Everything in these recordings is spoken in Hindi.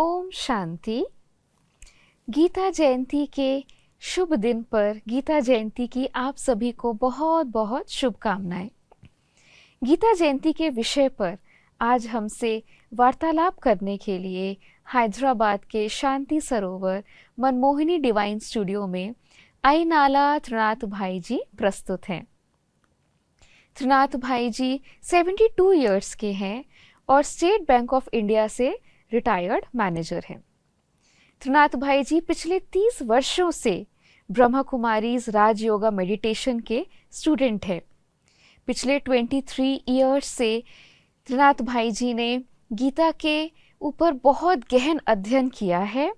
ओम शांति। गीता जयंती के शुभ दिन पर गीता जयंती की आप सभी को बहुत बहुत शुभकामनाएं। गीता जयंती के विषय पर आज हमसे वार्तालाप करने के लिए हैदराबाद के शांति सरोवर मनमोहिनी डिवाइन स्टूडियो में आईनाला त्रिनाथ भाई जी प्रस्तुत हैं। त्रिनाथ भाई जी 72 इयर्स के हैं और स्टेट बैंक ऑफ इंडिया से रिटायर्ड मैनेजर हैं। त्रिनाथ भाई जी पिछले 30 वर्षों से ब्रह्मा कुमारीज राज योगा मेडिटेशन के स्टूडेंट हैं। पिछले 23 इयर्स से त्रिनाथ भाई जी ने गीता के ऊपर बहुत गहन अध्ययन किया है।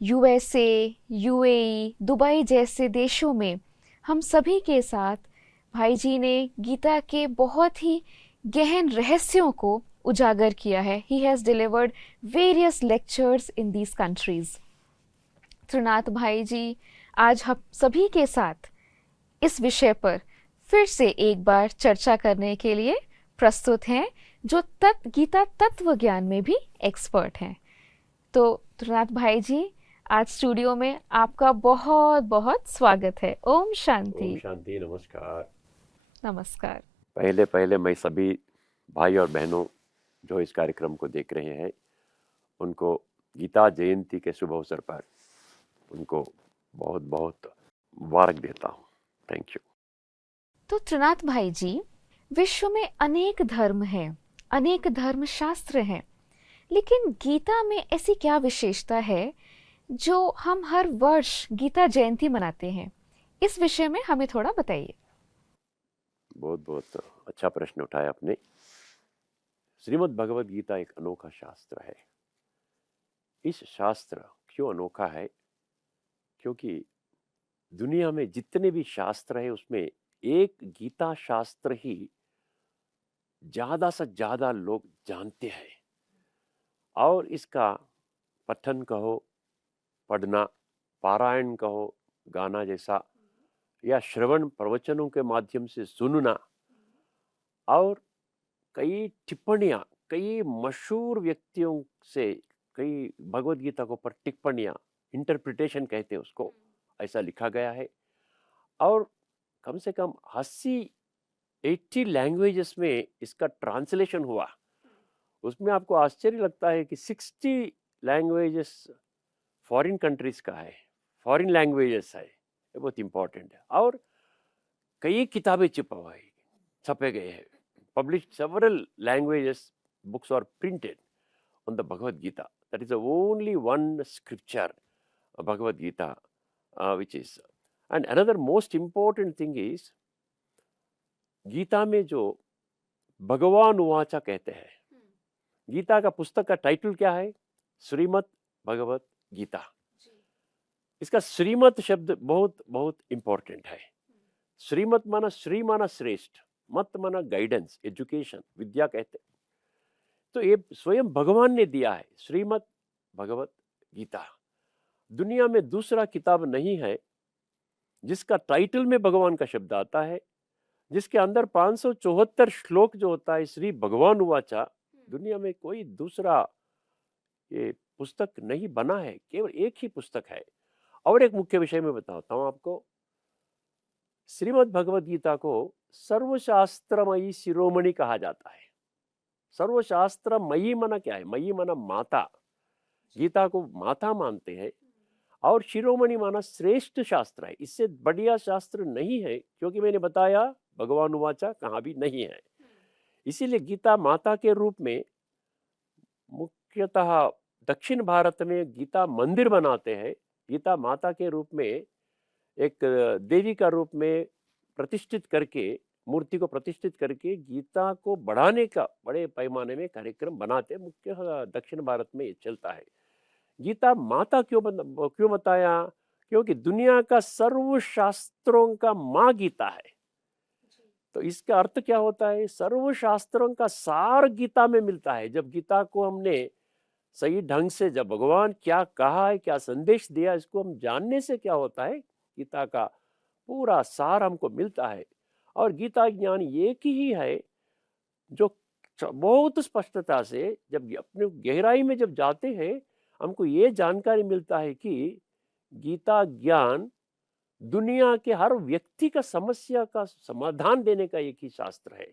यूएसए, यूएई, दुबई जैसे देशों में हम सभी के साथ भाई जी ने गीता के बहुत ही गहन रहस्यों को उजागर किया है। He has delivered various lectures in these countries. Trinath भाई जी आज हम सभी के साथ इस विषय पर फिर से एक बार चर्चा करने के लिए प्रस्तुत हैं, जो गीता तत्व ज्ञान में भी एक्सपर्ट हैं। तो त्रिनाथ भाई जी, आज स्टूडियो में आपका बहुत बहुत स्वागत है। ओम शांति। ओम शांति। नमस्कार। नमस्कार। पहले मैं सभी भाई और बहनों जो इस कार्यक्रम को देख रहे हैं उनको गीता जयंती के शुभ अवसर पर उनको बहुत बहुत मुबारक देता हूँ। Thank you. तो त्रिनाथ भाई जी, विश्व में अनेक धर्म हैं, अनेक धर्म शास्त्र हैं, लेकिन गीता में ऐसी क्या विशेषता है जो हम हर वर्ष गीता जयंती मनाते हैं? इस विषय में हमें थोड़ा बताइए। बहुत बहुत अच्छा प्रश्न उठाया आपने। श्रीमद् भगवद गीता एक अनोखा शास्त्र है। इस शास्त्र क्यों अनोखा है? क्योंकि दुनिया में जितने भी शास्त्र है उसमें एक गीता शास्त्र ही ज्यादा से ज्यादा लोग जानते हैं, और इसका पठन कहो, पढ़ना, पारायण कहो, गाना जैसा, या श्रवण प्रवचनों के माध्यम से सुनना, और कई टिप्पणियां, कई मशहूर व्यक्तियों से कई भगवत गीता को पर टिप्पणियां, इंटरप्रिटेशन कहते हैं उसको, ऐसा लिखा गया है। और कम से कम 80 लैंग्वेजेस में इसका ट्रांसलेशन हुआ। उसमें आपको आश्चर्य लगता है कि 60 लैंग्वेजेस फॉरेन कंट्रीज का है, फॉरेन लैंग्वेजेस है। ये बहुत इंपॉर्टेंट है। और कई किताबें छपे गए हैं। Published several languages, books are printed on the Bhagavad Gita. That is the only one scripture, Bhagavad Gita, which is. And another most important thing is, Gita में जो भगवान उवाचा कहते हैं, गीता का पुस्तक का टाइटल क्या है? श्रीमद् भगवत गीता। इसका श्रीमत शब्द बहुत बहुत इंपॉर्टेंट है। श्रीमत माना, श्री माना श्रेष्ठ, मत माना गाइडेंस, एजुकेशन, विद्या कहते हैं। तो ये स्वयं भगवान ने दिया है, श्रीमद् भगवत गीता। दुनिया में दूसरा किताब नहीं है जिसका टाइटल में भगवान का शब्द आता है, जिसके अंदर 574 श्लोक जो होता है श्री भगवान उवाचा। दुनिया में कोई दूसरा ये पुस्तक नहीं बना है, केवल एक ही पुस्तक है। और एक मुख्य विषय में बताता हूं आपको। श्रीमद् भगवद गीता को सर्वशास्त्रमयी शिरोमणि कहा जाता है। सर्वशास्त्रमयी माना क्या है? मयी माना माता, गीता को माता मानते हैं, और शिरोमणि माना श्रेष्ठ शास्त्र है। इससे बढ़िया शास्त्र नहीं है, क्योंकि मैंने बताया भगवान उवाचा कहाँ भी नहीं है। इसीलिए गीता माता के रूप में मुख्यतः दक्षिण भारत में गीता मंदिर बनाते हैं। गीता माता के रूप में एक देवी का रूप में प्रतिष्ठित करके, मूर्ति को प्रतिष्ठित करके गीता को बढ़ाने का बड़े पैमाने में कार्यक्रम बनाते। मुख्य दक्षिण भारत में ये चलता है। गीता माता क्यों बताया? क्योंकि दुनिया का सर्व शास्त्रों का माँ गीता है। तो इसका अर्थ क्या होता है? सर्व शास्त्रों का सार गीता में मिलता है। जब गीता को हमने सही ढंग से, जब भगवान क्या कहा है, क्या संदेश दिया, इसको हम जानने से क्या होता है, गीता का पूरा सार हमको मिलता है। और गीता ज्ञान एक ही है जो बहुत स्पष्टता से जब अपने गहराई में जब जाते हैं हमको ये जानकारी मिलता है कि गीता ज्ञान दुनिया के हर व्यक्ति का समस्या का समाधान देने का एक ही शास्त्र है।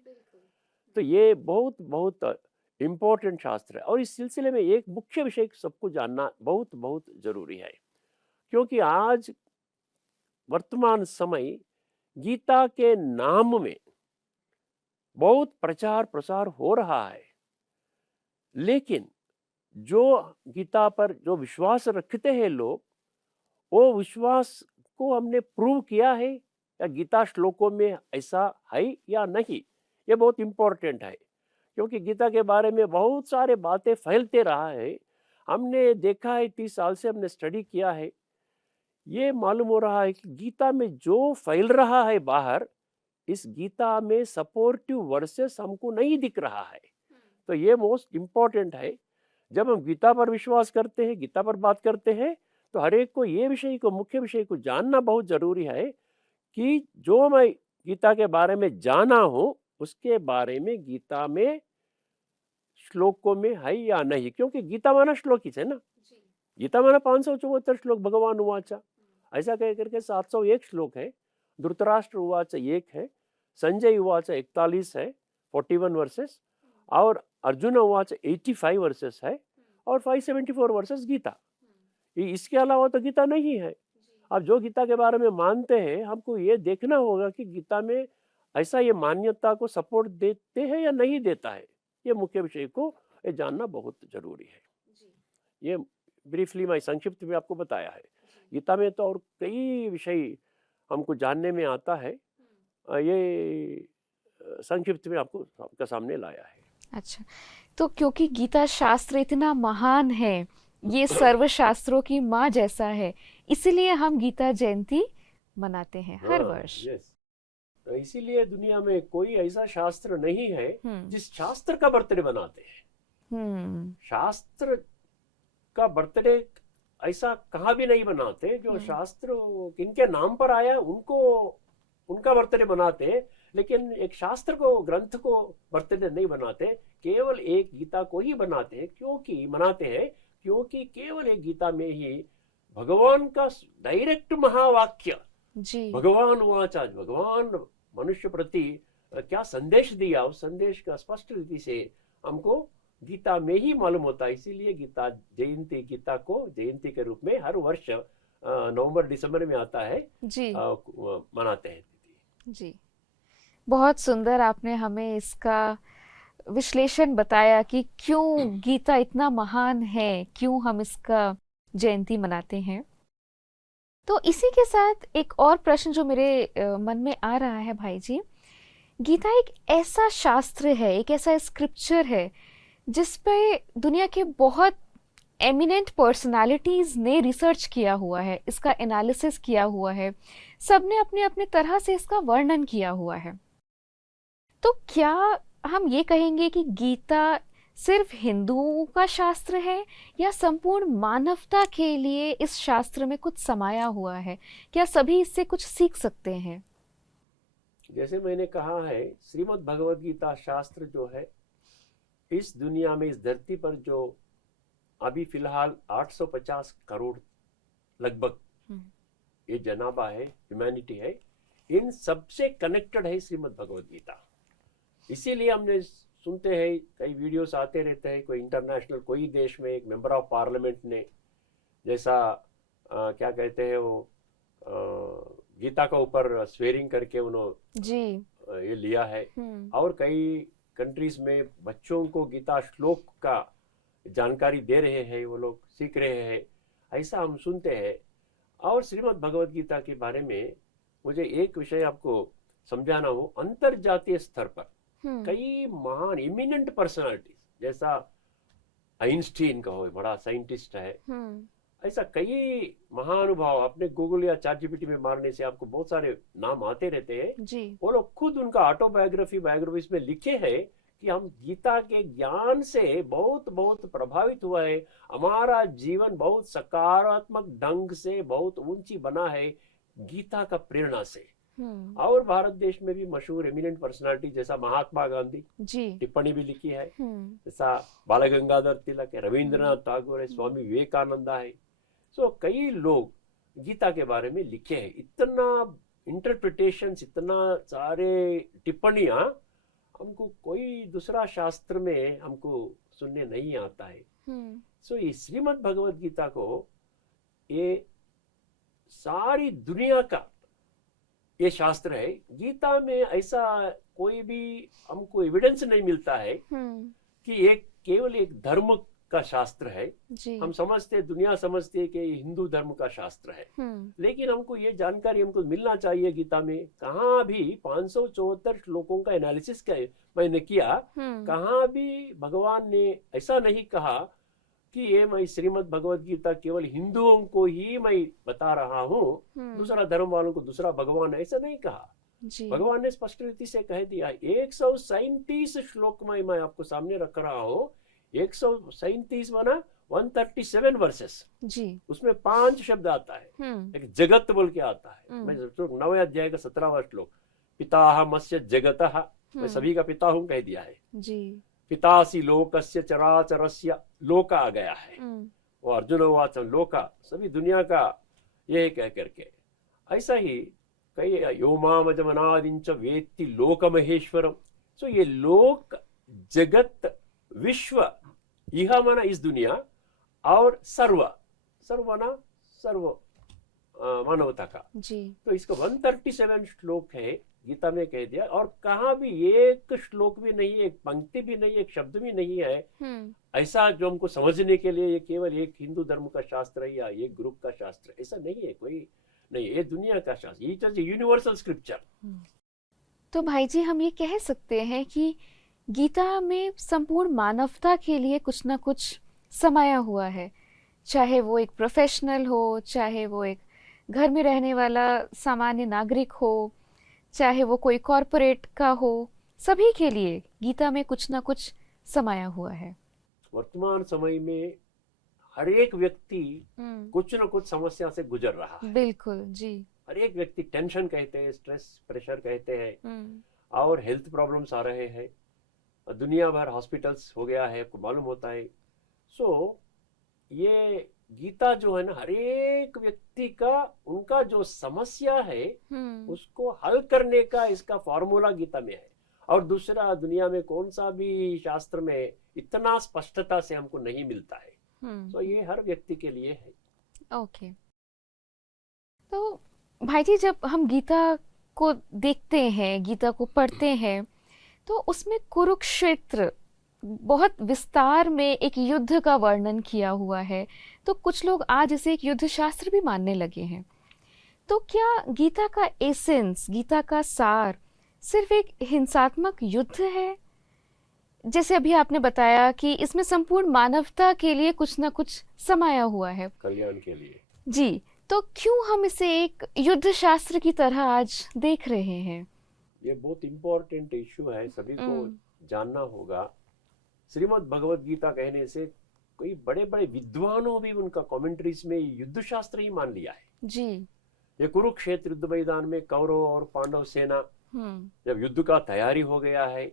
तो ये बहुत बहुत इम्पोर्टेंट शास्त्र है और इस सिलसिले में एक मुख्य विषय सबको जानना बहुत बहुत जरूरी है, क्योंकि आज वर्तमान समय गीता के नाम में बहुत प्रचार प्रसार हो रहा है, लेकिन जो गीता पर जो विश्वास रखते हैं लोग, वो विश्वास को हमने प्रूव किया है या गीता श्लोकों में ऐसा है या नहीं, ये बहुत इंपॉर्टेंट है। क्योंकि गीता के बारे में बहुत सारे बातें फैलते रहा है, हमने देखा है, 30 साल से हमने स्टडी किया है, ये मालूम हो रहा है कि गीता में जो फैल रहा है बाहर, इस गीता में सपोर्टिव वर्सेस हमको नहीं दिख रहा है। तो ये मोस्ट इम्पॉर्टेंट है। जब हम गीता पर विश्वास करते हैं, गीता पर बात करते हैं, तो हर एक को ये विषय को, मुख्य विषय को जानना बहुत जरूरी है कि जो मैं गीता के बारे में जाना हूं उसके बारे में गीता में श्लोकों में है या नहीं। क्योंकि गीता माना श्लोक ही है ना, गीता माना 574 श्लोक भगवान उवाचा, ऐसा कह करके 701 श्लोक है। धृतराष्ट्र उवाच 1 है, संजय उवाच 41 है, 41 वर्सेस, और अर्जुन उवाच 85 वर्सेस है, और 574 वर्सेस गीता। इसके अलावा तो गीता नहीं है। अब जो गीता के बारे में मानते हैं, हमको ये देखना होगा कि गीता में ऐसा ये मान्यता को सपोर्ट देते हैं या नहीं देता है। ये मुख्य विषय को ये जानना बहुत जरूरी है। ये ब्रीफली मैं संक्षिप्त में आपको बताया है। गीता में तो और कई विषय हमको जानने में आता है, ये संक्षिप्त में आपका सामने लाया है। अच्छा, तो क्योंकि गीता शास्त्र इतना महान है, ये सर्व शास्त्रों की माँ जैसा है, इसीलिए हम गीता जयंती मनाते हैं हर वर्ष। तो इसीलिए दुनिया में कोई ऐसा शास्त्र नहीं है जिस शास्त्र का बर्थडे बनाते हैं। शास्त्र का बर्थडे ऐसा कहाँ भी नहीं बनाते। जो शास्त्र किनके नाम पर आया उनको उनका बर्थडे बनाते हैं, लेकिन एक शास्त्र को, ग्रंथ को बर्थडे नहीं बनाते। केवल एक गीता को ही बनाते हैं। क्योंकि केवल एक गीता में ही भगवान का डायरेक्ट महावाक्य जी, भगवान उवाच, भगवान मनुष्य प्रति क्या संदेश दिया, उस संदेश का स्पष्ट रीति से हमको गीता में ही मालूम होता है। इसीलिए गीता जयंती, गीता को जयंती के रूप में हर वर्ष नवंबर दिसंबर में आता है जी, मनाते हैं जी। बहुत सुंदर आपने हमें इसका विश्लेषण बताया कि क्यों गीता इतना महान है, क्यों हम इसका जयंती मनाते हैं। तो इसी के साथ एक और प्रश्न जो मेरे मन में आ रहा है भाई जी, गीता एक ऐसा शास्त्र है, एक ऐसा स्क्रिप्चर है जिस पे दुनिया के बहुत एमिनेंट पर्सनालिटीज ने रिसर्च किया हुआ है, इसका एनालिसिस किया हुआ है, सबने अपने अपने तरह से इसका वर्णन किया हुआ है। तो क्या हम ये कहेंगे कि गीता सिर्फ हिंदुओं का शास्त्र है या संपूर्ण मानवता के लिए इस शास्त्र में कुछ समाया हुआ है? क्या सभी इससे कुछ सीख सकते हैं? जैसे मैंने कहा है, श्रीमद् भगवद गीता शास्त्र जो है, इस दुनिया में, इस धरती पर जो अभी फिलहाल 850 करोड़ लगभग ये जनाबा है, ह्यूमैनिटी है, इन सबसे कनेक्टेड है श्रीमद् भगवद गीता। इसीलिए हमने सुनते हैं, कई वीडियोस आते रहते हैं, कोई इंटरनेशनल, कोई देश में एक मेंबर ऑफ पार्लियामेंट ने जैसा क्या कहते हैं वो गीता का ऊपर स्वेरिंग करके उन्होंने जी ये लिया है। और कई कंट्रीज में बच्चों को गीता श्लोक का जानकारी दे रहे हैं, वो लोग सीख रहे हैं, ऐसा हम सुनते हैं। और श्रीमद् भगवद गीता के बारे में मुझे एक विषय आपको समझाना हो, अंतरजातीय स्तर पर कई महान इमिनेंट पर्सनालिटीज, जैसा आइंस्टीन का हो, बड़ा साइंटिस्ट है, ऐसा कई महानुभाव, अपने गूगल या चैटजीपीटी में मारने से आपको बहुत सारे नाम आते रहते हैं जी। वो लोग खुद उनका ऑटोबायोग्राफी, बायोग्राफी में लिखे हैं कि हम गीता के ज्ञान से बहुत बहुत प्रभावित हुआ है, हमारा जीवन बहुत सकारात्मक ढंग से बहुत ऊंची बना है गीता का प्रेरणा से। और भारत देश में भी मशहूर एमिनेंट पर्सनालिटी जैसा महात्मा गांधी जी। टिप्पणी भी लिखी है, जैसा बाल गंगाधर तिलक है, रविंद्रनाथ टैगोर है, स्वामी विवेकानंदा है। सो कई लोग गीता के बारे में लिखे हैं। इतना इंटरप्रिटेशन, इतना सारे टिप्पणियां हमको कोई दूसरा शास्त्र में हमको सुनने नहीं आता है। सो ये श्रीमद् भगवत गीता को ये सारी दुनिया का ये शास्त्र है। गीता में ऐसा कोई भी हमको एविडेंस नहीं मिलता है कि एक केवल एक धर्म का शास्त्र है। हम समझते, दुनिया समझते कि हिंदू धर्म का शास्त्र है, लेकिन हमको ये जानकारी हमको मिलना चाहिए गीता में कहाँ भी 574 श्लोकों का एनालिसिस मैंने किया, कहाँ भी भगवान ने ऐसा नहीं कहा कि ये मैं श्रीमद् भगवत गीता केवल हिंदुओं को ही मैं बता रहा हूँ, दूसरा धर्म वालों को दूसरा भगवान, ऐसा नहीं कहा। भगवान ने स्पष्ट रीति से कह दिया। 137 श्लोक में मैं आपको सामने रख रहा हूँ। 137 माना 137 वर्सेस जी। उसमें 5 शब्द आता है, एक जगत बोल के आता है। मैं 9वें अध्याय का 17वां श्लोक, पिताहमस्य जगतः, मैं सभी का पिता हूँ कह दिया है जी। पितासी लोकस्य चराचरस्य, लोका आ गया है। वो अर्जुन वाच लोका, सभी दुनिया का ये कह करके। ऐसा ही कई योमामजमनादिंच वेत्ति लोक महेश्वरम। सो ये लोक, जगत, विश्व, यह माना इस दुनिया, और सर्व, सर्व माना सर्व मानवता का जी। तो इसका 137 श्लोक है गीता में कह दिया। और कहाँ भी एक श्लोक भी नहीं, एक पंक्ति भी नहीं, एक शब्द भी नहीं है ऐसा जो हमको समझने के लिए ये केवल एक हिंदू धर्म का शास्त्र है या एक ग्रुप का शास्त्र, ऐसा नहीं है कोई नहीं। ये दुनिया का शास्त्र, इट इज यूनिवर्सल स्क्रिप्चर। तो भाई जी हम ये कह सकते हैं कि गीता में संपूर्ण मानवता के लिए कुछ ना कुछ समाया हुआ है, चाहे वो एक प्रोफेशनल हो, चाहे वो एक घर में रहने वाला सामान्य नागरिक हो, चाहे वो कोई कॉरपोरेट का हो, सभी के लिए गीता में कुछ ना कुछ समाया हुआ है। वर्तमान समय में हर एक व्यक्ति कुछ न कुछ समस्या से गुजर रहा है। बिल्कुल जी। हर एक व्यक्ति, टेंशन कहते हैं, स्ट्रेस, प्रेशर कहते हैं, और हेल्थ प्रॉब्लम्स आ रहे हैं। दुनिया भर हॉस्पिटल्स हो गया है, आपको मालूम होता है। सो ये गीता जो है ना, हर एक व्यक्ति का, उनका जो समस्या है उसको हल करने का इसका फॉर्मूला गीता में है। और दूसरा दुनिया में कौन सा भी शास्त्र में इतना स्पष्टता से हमको नहीं मिलता है। तो ये हर व्यक्ति के लिए है। ओके। तो भाई जी जब हम गीता को देखते हैं, गीता को पढ़ते हैं, तो उसमें कुरुक्षेत्र बहुत विस्तार में एक युद्ध का वर्णन किया हुआ है। तो कुछ लोग आज इसे एक युद्ध शास्त्र भी मानने लगे हैं। तो क्या गीता का एसेंस, गीता का सार सिर्फ एक हिंसात्मक युद्ध है? जैसे अभी आपने बताया कि इसमें संपूर्ण मानवता के लिए कुछ ना कुछ समाया हुआ है, कल्याण के लिए जी। तो क्यों हम इसे एक युद्ध शास्त्र की तरह आज देख रहे हैं? ये बहुत इंपॉर्टेंट इश्यू है, सभी को जानना होगा। श्रीमद् भगवत गीता कहने से कोई बड़े बड़े विद्वानों भी उनका कमेंट्रीज में युद्ध शास्त्र ही मान लिया है जी। ये कुरुक्षेत्र युद्ध मैदान में कौरव और पांडव सेना जब युद्ध का तैयारी हो गया है,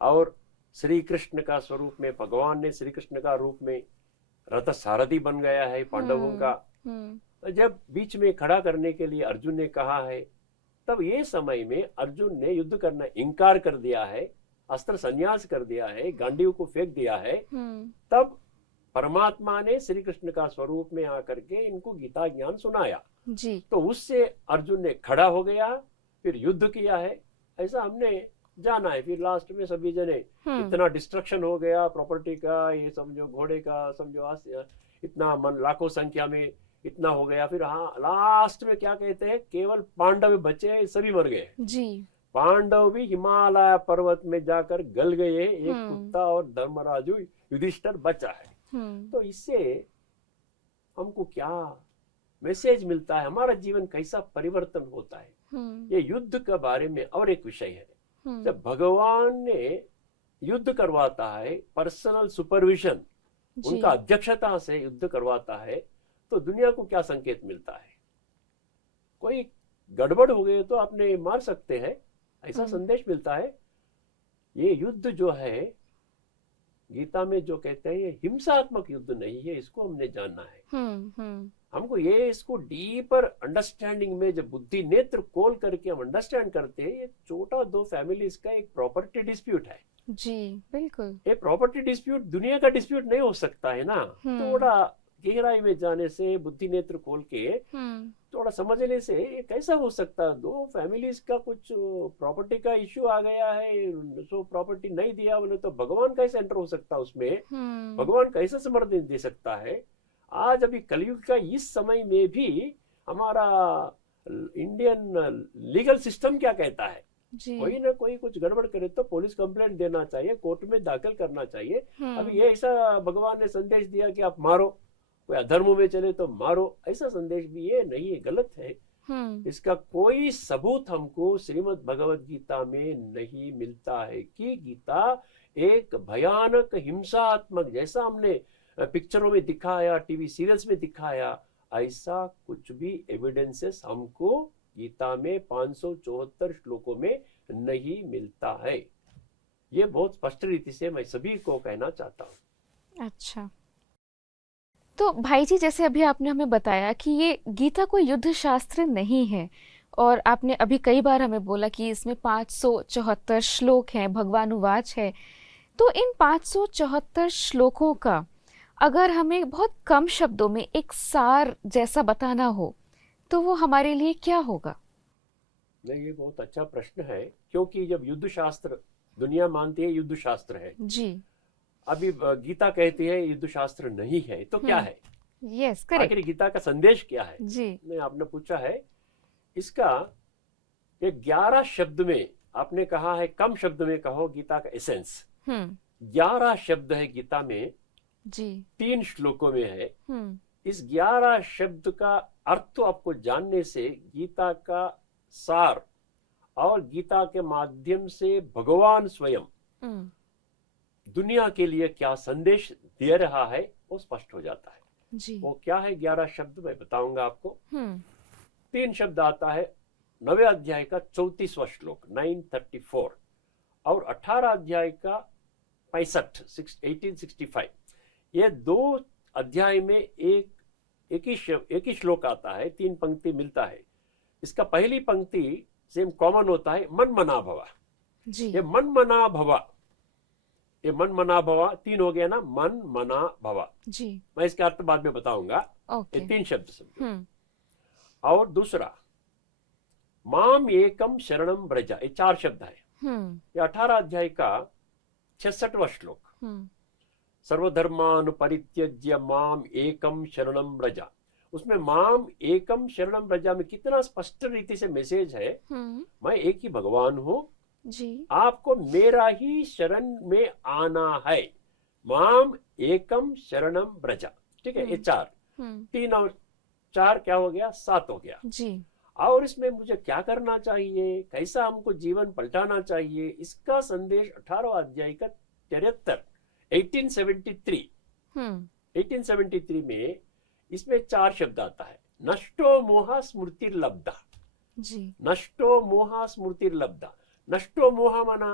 और श्री कृष्ण का स्वरूप में, भगवान ने श्री कृष्ण का रूप में रथ सारथी बन गया है पांडवों का, जब बीच में खड़ा करने के लिए अर्जुन ने कहा है, तब ये समय में अर्जुन ने युद्ध करना इनकार कर दिया है, अस्त्र संन्यास कर दिया है, गांडीव को फेंक दिया है। तब परमात्मा ने श्री कृष्ण का स्वरूप में आकर के इनको गीता ज्ञान सुनाया जी। तो उससे अर्जुन ने खड़ा हो गया, फिर युद्ध किया है, ऐसा हमने जाना है। फिर लास्ट में सभी जने इतना डिस्ट्रक्शन हो गया प्रॉपर्टी का, ये समझो घोड़े का, समझो इतना मन, लाखों संख्या में इतना हो गया। फिर हाँ, लास्ट में क्या कहते हैं, केवल पांडव बचे, सभी मर गए जी। पांडव भी हिमालय पर्वत में जाकर गल गए, एक कुत्ता और धर्मराजु युधिष्ठिर बचा है। तो इससे हमको क्या मैसेज मिलता है, हमारा जीवन कैसा परिवर्तन होता है, ये युद्ध के बारे में और एक विषय है। जब भगवान ने युद्ध करवाता है, पर्सनल सुपरविजन, उनका अध्यक्षता से युद्ध करवाता है, तो दुनिया को क्या संकेत मिलता है? कोई गड़बड़ हो गए तो आपने मार सकते हैं, ऐसा हम्म संदेश मिलता है। ये युद्ध जो है, गीता में जो कहते हैं, ये हिंसात्मक युद्ध नहीं है, इसको हमने जानना है। हम्म। हमको ये इसको डीपर अंडरस्टैंडिंग में जब बुद्धि नेत्र खोल करके हम अंडरस्टैंड करते हैं, ये छोटा दो फैमिलीज का एक प्रॉपर्टी डिस्प्यूट है। जी बिल्कुल। ये प्रॉपर्टी डिस्प्यूट दुनिया का डिस्प्यूट नहीं हो सकता है ना। थोड़ा गहराई में जाने से, बुद्धि नेत्र खोल के हम्म थोड़ा समझने से ये कैसा हो सकता है। दो फैमिलीज का कुछ प्रॉपर्टी का इश्यू आ गया है, सो प्रॉपर्टी नहीं दिया बोले तो भगवान कैसे एंटर हो सकता है उसमें, हम्म भगवान कैसे समर्थन दे सकता है। आज अभी कलयुग का इस समय में भी हमारा इंडियन लीगल सिस्टम क्या कहता है, जी कोई ना कोई कुछ गड़बड़ करे तो पुलिस कंप्लेंट देना चाहिए, कोर्ट में दाखिल करना चाहिए। हम्म अभी ये ऐसा भगवान ने संदेश दिया कि आप मारो, कोई अधर्म में चले तो मारो, ऐसा संदेश भी ये नहीं है, गलत है। इसका कोई सबूत हमको श्रीमद् भगवद गीता में नहीं मिलता है कि गीता एक भयानक हिंसात्मक, जैसा हमने पिक्चरों में दिखाया, टीवी सीरियल्स में दिखाया, ऐसा कुछ भी एविडेंसेस हमको गीता में 574 श्लोकों में नहीं मिलता है। ये बहुत स्पष्ट रीति से मैं सभी को कहना चाहता हूँ। अच्छा, तो भाई जी जैसे अभी आपने हमें बताया कि ये गीता कोई युद्ध शास्त्र नहीं है, और आपने अभी कई बार हमें बोला कि इसमें 574 श्लोक हैं, भगवानुवाच है। तो इन 574 श्लोकों का अगर हमें बहुत कम शब्दों में एक सार जैसा बताना हो तो वो हमारे लिए क्या होगा? नहीं, ये बहुत अच्छा प्रश्न है, क्योंकि जब युद्ध शास्त्र दुनिया मानती है युद्ध शास्त्र है, जी अभी गीता कहती है युद्ध शास्त्र नहीं है, तो क्या है? Yes correct. आखिर गीता का संदेश क्या है? जी नहीं, आपने पूछा है इसका, ये 11 शब्द में आपने कहा है, कम शब्द में कहो गीता का एसेंस। 11 शब्द है गीता में, जी 3 श्लोकों में है। इस 11 शब्द का अर्थ तो आपको जानने से गीता का सार और गीता के माध्यम से भगवान स्वयं दुनिया के लिए क्या संदेश दे रहा है वो स्पष्ट हो जाता है। जी वो क्या है 11 शब्द मैं बताऊंगा आपको। 3 शब्द आता है 9वें अध्याय का 34वां श्लोक 934 और 18 अध्याय का 1865। ये 2 अध्याय में एक ही श्लोक आता है, 3 पंक्ति मिलता है। इसका पहली पंक्ति सेम कॉमन होता है, मन मना भवा। जी ये मन मना भवा, ये मन मना भवा 3 हो गया ना, मन मना भवा। जी मैं इसका अर्थ बाद में बताऊंगा। ओके ये 3 शब्द समझो। और दूसरा माम एकम शरणम ब्रजा, ये 4 शब्द है। ये 18 अध्याय का 66वां श्लोक सर्वधर्मान परित्यज्य माम एकम शरणम ब्रजा। उसमें माम एकम शरणम ब्रजा में कितना स्पष्ट रीति से मैसेज है, मैं एक ही भगवान हूं, जी आपको मेरा ही शरण में आना है। माम एकम शरणम ब्रजा, ठीक है। ये 4, 3 और 4 क्या हो गया, 7 हो गया। जी और इसमें मुझे क्या करना चाहिए, कैसा हमको जीवन पलटाना चाहिए, इसका संदेश 18वां अध्याय का 73 1873 1873 में इसमें 4 शब्द आता है। नष्टो मोहा स्मृतिर्लब्धा। जी नष्टो मोहा स्मृतिर्लब्धा। नष्टो मोहा माना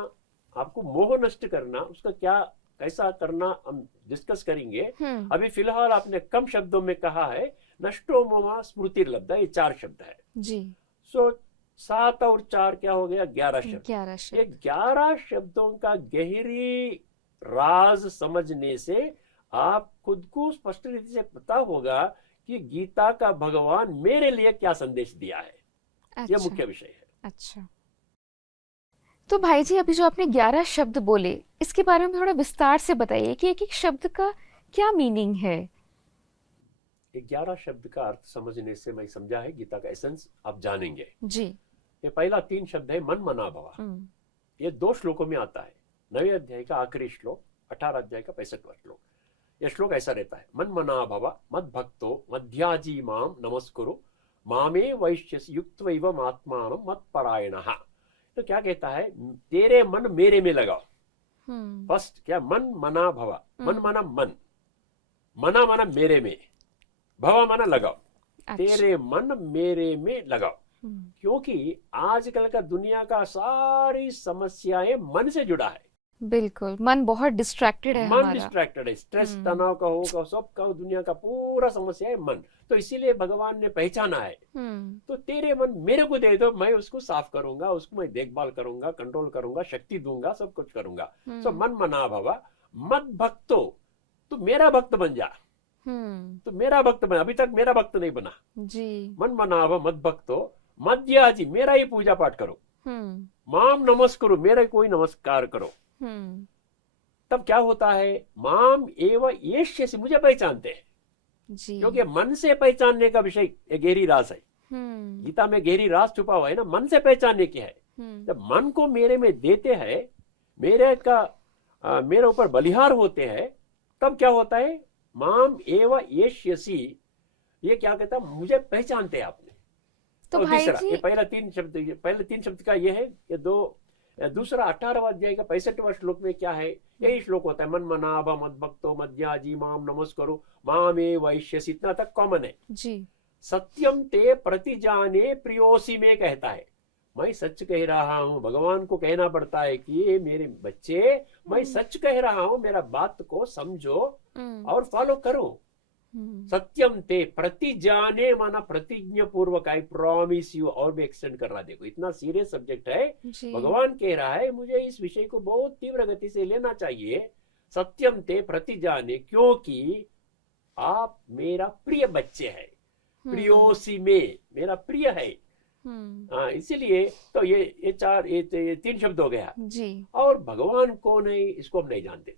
आपको मोह नष्ट करना, उसका क्या कैसा करना हम डिस्कस करेंगे। अभी फिलहाल आपने कम शब्दों में कहा है नष्टो मोहा स्मृतिर्लब्धा, ये 4 शब्द है। जी सो 7 और 4 क्या हो गया, 11 शब्द। 11 ये शब्द 11 शब्दों का गहरी राज समझने से आप खुद को स्पष्ट रीति से पता होगा कि गीता का भगवान मेरे लिए क्या संदेश दिया है। अच्छा, यह मुख्य विषय है। अच्छा। तो भाई जी अभी जो आपने 11 शब्द बोले, इसके बारे में थोड़ा विस्तार से बताइए कि एक एक शब्द का क्या मीनिंग है। ये 11 शब्द का अर्थ समझने से मैं समझा है गीता का एसेंस आप जानेंगे। जी ये पहला 3 शब्द है मन मना भवा। ये 2 श्लोकों में आता है। 9वें अध्याय का आखिरी श्लोक, 18 अध्याय का 65वां श्लोक। यह श्लोक ऐसा रहता है, मन मना भवा मद भक्तो मध्याजी माम नमस्कुरु मामे वैश्यसि युक्त्वैव आत्मानं मत परायणः। तो क्या कहता है, तेरे मन मेरे में लगाओ। फर्स्ट क्या, मन मना भवा। मन मना मन, मना मेरे में, भवा मना लगाओ। अच्छा, तेरे मन मेरे में लगाओ। क्योंकि आजकल का दुनिया का सारी समस्याएं मन से जुड़ा है। बिल्कुल, मन बहुत डिस्ट्रैक्टेड है मन हमारा। डिस्ट्रैक्टेड है, स्ट्रेस तनाव का होगा, सब का दुनिया का पूरा समस्या है मन। तो इसीलिए भगवान ने पहचाना है, तो तेरे मन मेरे को दे दो, मैं उसको साफ करूंगा, उसको मैं देखभाल करूंगा, कंट्रोल करूंगा, शक्ति दूंगा, सब कुछ करूंगा। सो मन मना भवा मत भक्तो, तू मेरा भक्त बन जा। तो मेरा भक्त बन, अभी तक मेरा भक्त नहीं बना जी। मन मना भव मत भक्तो मध्याजी, मेरा ही पूजा पाठ करो। माम नमस्कुरु, मेरा कोई नमस्कार करो। तब क्या होता है, माम एवं येष्यसि, मुझे पहचानते हैं। जी। क्योंकि मन से पहचानने का विषय एक गहरी राज है। गीता में गहरी राज छुपा हुआ है ना, मन से पहचानने की है। जब मन को मेरे में देते हैं, मेरे ऊपर बलिहार होते हैं, तब क्या होता है, माम एवं येष्यसि, ये क्या कहता है, मुझे पहचानते हैं आपने। तो और भाई दूसरा, जी, ये पहले तीन शब्द का ये है, ये दूसरा 18वां अध्याय का 65वां श्लोक में क्या है, यही श्लोक होता है, मन मनाभ मद भक्तो मध्याजी माम नमस्करो मामे वैश्यसि, इतना तक कॉमन है जी। सत्यम ते प्रतिजाने प्रियोसी में कहता है, मैं सच कह रहा हूं। भगवान को कहना पड़ता है कि मेरे बच्चे, मैं सच कह रहा हूं, मेरा बात को समझो और फॉलो करो। सत्यम ते प्रतिजाने माना प्रतिज्ञा पूर्वक, आई प्रॉमिस यू, और भी एक्सटेंड कर रहा, देखो इतना सीरियस सब्जेक्ट है। भगवान कह रहा है मुझे इस विषय को बहुत तीव्र गति से लेना चाहिए। सत्यम ते प्रतिजाने, क्योंकि आप मेरा प्रिय बच्चे हैं, प्रियोसी में, मेरा प्रिय है। हाँ, इसीलिए तो ये 3 शब्द हो गया जी। और भगवान कौन है इसको हम नहीं जानते।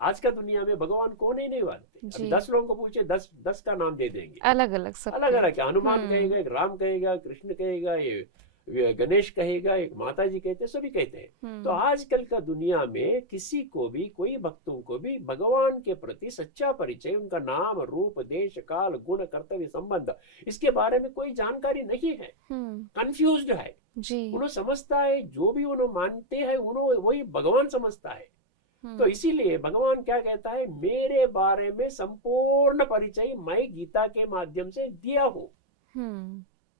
आज का दुनिया में भगवान कौन ही नहीं जानते। अभी 10 लोगों को पूछे, 10 का नाम दे देंगे, अलग अलग सब अलग अलग। हनुमान कहेगा, एक राम कहेगा, कृष्ण कहेगा, ये गणेश कहेगा, एक माता जी कहते हैं, सभी कहते हैं। तो आजकल का दुनिया में किसी को भी, कोई भक्तों को भी भगवान के प्रति सच्चा परिचय, उनका नाम रूप देश काल गुण कर्तव्य संबंध, इसके बारे में कोई जानकारी नहीं है, कंफ्यूज्ड है जी। उन्होंने समझता है, जो भी उन्होंने मानते हैं उन्होंने वही भगवान समझता है। तो इसीलिए भगवान क्या कहता है, मेरे बारे में संपूर्ण परिचय मैं गीता के माध्यम से दिया हूं,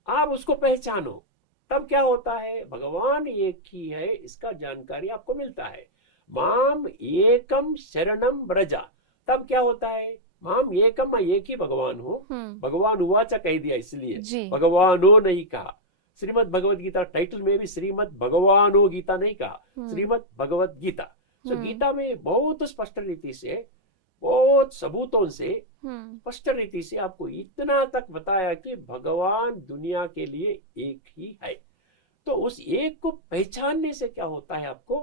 आप उसको पहचानो। तब क्या होता है, भगवान एक ही है, इसका जानकारी आपको मिलता है। माम एकम शरणम ब्रजा, तब क्या होता है, माम एकम, मैं एक ही भगवान हूँ। भगवान उवाचा कह दिया, इसलिए भगवानो नहीं कहा। श्रीमद् भगवद गीता टाइटल में भी श्रीमद् भगवानो गीता नहीं कहा, श्रीमद् भगवद गीता। तो गीता में बहुत स्पष्ट रीति से, बहुत सबूतों से, स्पष्ट रीति से आपको इतना तक बताया कि भगवान दुनिया के लिए एक ही है। तो उस एक को पहचानने से क्या होता है, आपको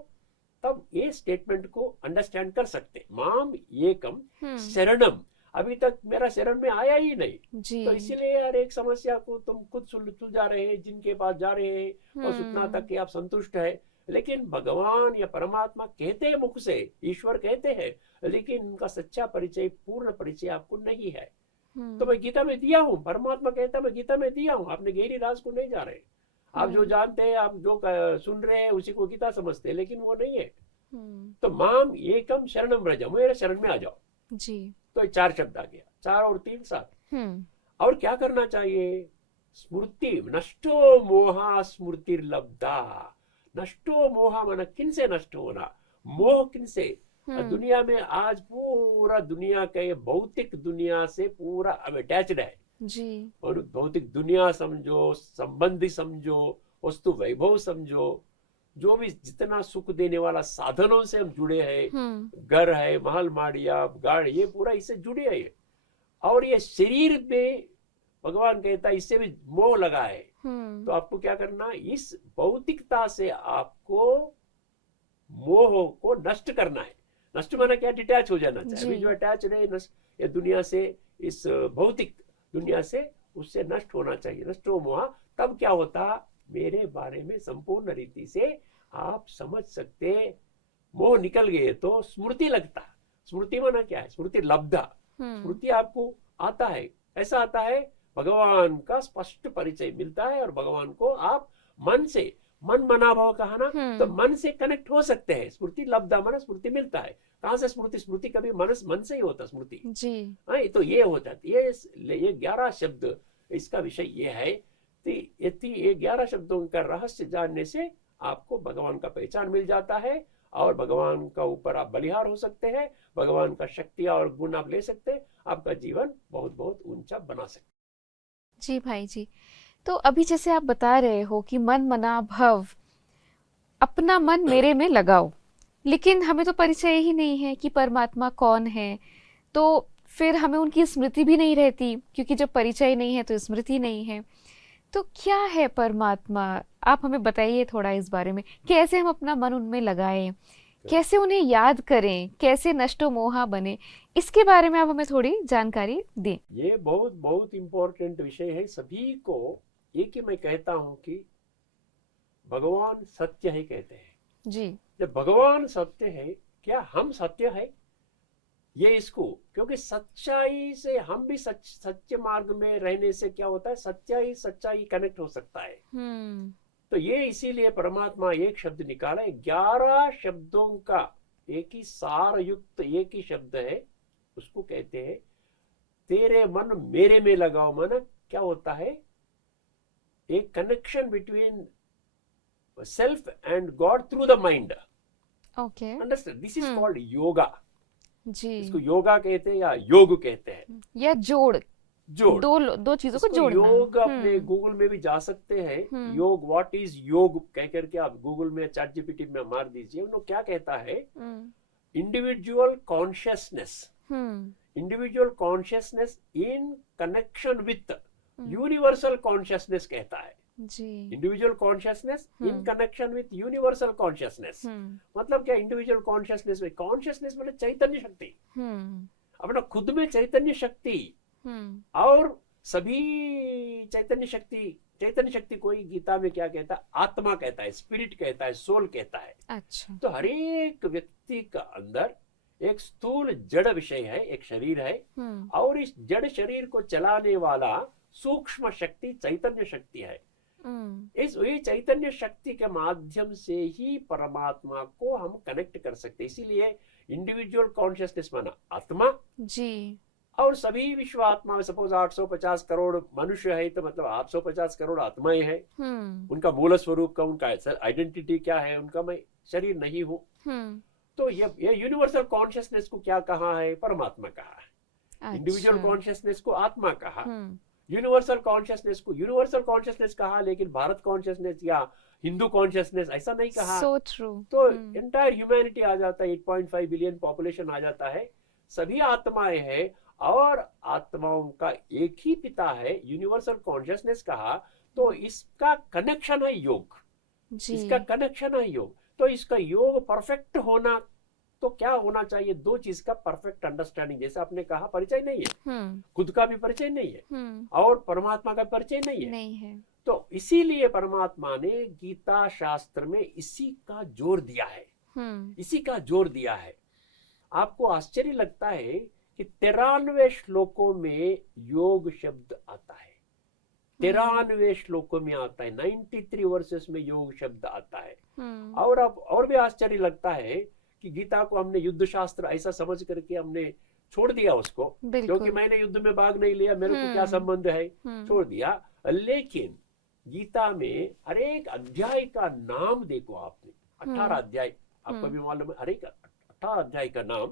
तब ये स्टेटमेंट को अंडरस्टैंड कर सकते। माम एकम शरणम, अभी तक मेरा शरण में आया ही नहीं जी। तो इसीलिए यार एक समस्या को तुम खुद सुलझा रहे हैं, जिनके पास जा रहे हैं और उतना तक कि आप संतुष्ट है। लेकिन भगवान या परमात्मा कहते हैं मुख से, ईश्वर कहते हैं, लेकिन उनका सच्चा परिचय, पूर्ण परिचय आपको नहीं है। तो मैं गीता में दिया हूँ, परमात्मा कहता है मैं गीता में दिया हूँ, आपने गहरी राज को नहीं जा रहे। आप जो जानते हैं, आप जो सुन रहे हैं उसी को गीता समझते हैं, लेकिन वो नहीं है। तो माम एकम शरणम ब्रज, मेरे शरण में आ जाओ जी। तो 4 शब्द आ गया, 4 और 3 7। और क्या करना चाहिए, स्मृति नष्टो मोहा स्मृतिर्लब्धा। नष्टो मोहा माना किन से नष्ट होना, मोह किन से। दुनिया में आज पूरा दुनिया के भौतिक दुनिया से पूरा अटैच्ड है जी। और भौतिक दुनिया समझो, संबंधी समझो, वस्तु वैभव समझो, जो भी जितना सुख देने वाला साधनों से हम जुड़े हैं, घर है, महल माड़िया, गाड़ी, ये पूरा इससे जुड़े है। और ये शरीर में भगवान कहता है इससे भी मोह लगा है। तो आपको क्या करना, इस भौतिकता से आपको मोह को नष्ट करना है। नष्ट माना क्या, डिटैच हो जाना चाहिए। जो अटैच रहे ये दुनिया से, इस भौतिक दुनिया से, उससे नष्ट होना चाहिए। नष्ट हो मोह, तब क्या होता, मेरे बारे में संपूर्ण रीति से आप समझ सकते। मोह निकल गए तो स्मृति लगता। स्मृति माना क्या है, स्मृति लब्धा। स्मृति आपको आता है, ऐसा आता है भगवान का स्पष्ट परिचय मिलता है और भगवान को आप मन से, मन मना भाव कहा ना, तो मन से कनेक्ट हो सकते हैं। स्मृति लब्धा माना स्मृति मिलता है। कहां से स्मृति, स्मृति कभी मन से ही होता स्मृति जी। तो ये हो जाती है। ये 11 शब्द, इसका विषय ये है ये 11 शब्दों का रहस्य जानने से आपको भगवान का पहचान मिल जाता है और भगवान का ऊपर आप बलिहार हो सकते हैं, भगवान का शक्ति और गुण आप ले सकते हैं, आपका जीवन बहुत बहुत ऊंचा बना सकते हैं। जी भाई जी, तो अभी जैसे आप बता रहे हो कि मन मना भव, अपना मन मेरे में लगाओ, लेकिन हमें तो परिचय ही नहीं है कि परमात्मा कौन है, तो फिर हमें उनकी स्मृति भी नहीं रहती, क्योंकि जब परिचय नहीं है तो स्मृति नहीं है। तो क्या है परमात्मा? आप हमें बताइए थोड़ा इस बारे में, कैसे हम अपना मन उनमें लगाएं, कैसे उन्हें याद करें, कैसे नष्टो मोहा बने, इसके बारे में आप हमें थोड़ी जानकारी दें। ये बहुत बहुत इम्पोर्टेंट विषय है सभी को। एक ही मैं कहता हूं कि भगवान सत्य है कहते हैं जी। जब भगवान सत्य है, क्या हम सत्य है? ये इसको, क्योंकि सच्चाई से हम भी सच्चे मार्ग में रहने से क्या होता है, सच्चाई कनेक्ट हो सकता है। तो ये इसीलिए परमात्मा एक शब्द निकाला है, 11 शब्दों का एक ही सार युक्त एक ही शब्द है, उसको कहते हैं तेरे मन मेरे में लगाओ। मन क्या होता है, एक connection between self and God through the mind. Okay, understand? This is called yoga. जी। इसको योगा कहते हैं या योग कहते हैं, या जोड़ दो चीजों को जोड़ना। योग अपने गूगल में भी जा सकते हैं। योग, व्हाट इज योग कह करके आप गूगल में चैट जीपीटी में मार दीजिए। उन्होंने क्या कहता है, individual consciousness, individual consciousness in connection with universal consciousness कहता है जी। Individual consciousness in connection with universal consciousness. मतलब क्या, इंडिविजुअल कॉन्शियसनेस में, कॉन्शियसनेस मतलब चैतन्य शक्ति, अपना खुद में चैतन्य शक्ति, और सभी चैतन्य शक्ति कोई गीता में क्या कहता है, आत्मा कहता है, स्पिरिट कहता है, सोल कहता है। अच्छा। तो हर एक व्यक्ति का अंदर एक स्थूल जड़ विषय है, एक शरीर है, और इस जड़ शरीर को चलाने वाला सूक्ष्म शक्ति चैतन्य शक्ति है। इस वही चैतन्य शक्ति के माध्यम से ही परमात्मा को हम कनेक्ट कर सकते हैं। इसीलिए इंडिविजुअल कॉन्शियसनेस माना आत्मा जी, और सभी विश्व आत्मा में, सपोज 850 करोड़ मनुष्य है तो मतलब 850 करोड़ आत्माएं हैं। उनका मूल स्वरूप का, उनका आइडेंटिटी क्या है, उनका मैं शरीर नहीं हूँ। तो ये यूनिवर्सल कॉन्शियसनेस को क्या कहा है, परमात्मा कहा है। इंडिविजुअल कॉन्शियसनेस को आत्मा कहा, यूनिवर्सल कॉन्शियसनेस कहा, लेकिन भारत कॉन्शियसनेस या हिंदू कॉन्शियसनेस ऐसा नहीं कहा। So true. तो एंटायर ह्यूमैनिटी आ जाता है, 8.5 बिलियन पॉपुलेशन आ जाता है, सभी आत्माएं हैं और आत्माओं का एक ही पिता है, यूनिवर्सल कॉन्शियसनेस कहा। तो इसका कनेक्शन है योग जी। इसका कनेक्शन है योग। तो इसका योग परफेक्ट होना तो क्या होना चाहिए, दो चीज का परफेक्ट अंडरस्टैंडिंग। जैसे आपने कहा, परिचय नहीं है, खुद का भी परिचय नहीं है और परमात्मा का परिचय नहीं है। तो इसीलिए परमात्मा ने गीता शास्त्र में इसी का जोर दिया है। आपको आश्चर्य लगता है कि 93 श्लोकों में योग शब्द आता है, 93 श्लोकों में आता है, 93 वर्सेस में योग शब्द आता है। और अब और भी आश्चर्य लगता है कि गीता को हमने युद्ध शास्त्र ऐसा समझ करके हमने छोड़ दिया उसको, क्योंकि मैंने युद्ध में भाग नहीं लिया, मेरे को क्या संबंध है, छोड़ दिया। लेकिन गीता में हर एक अध्याय का नाम देखो आपने, 18 अध्याय, आपको भी मालूम है, हर एक 18 अध्याय का नाम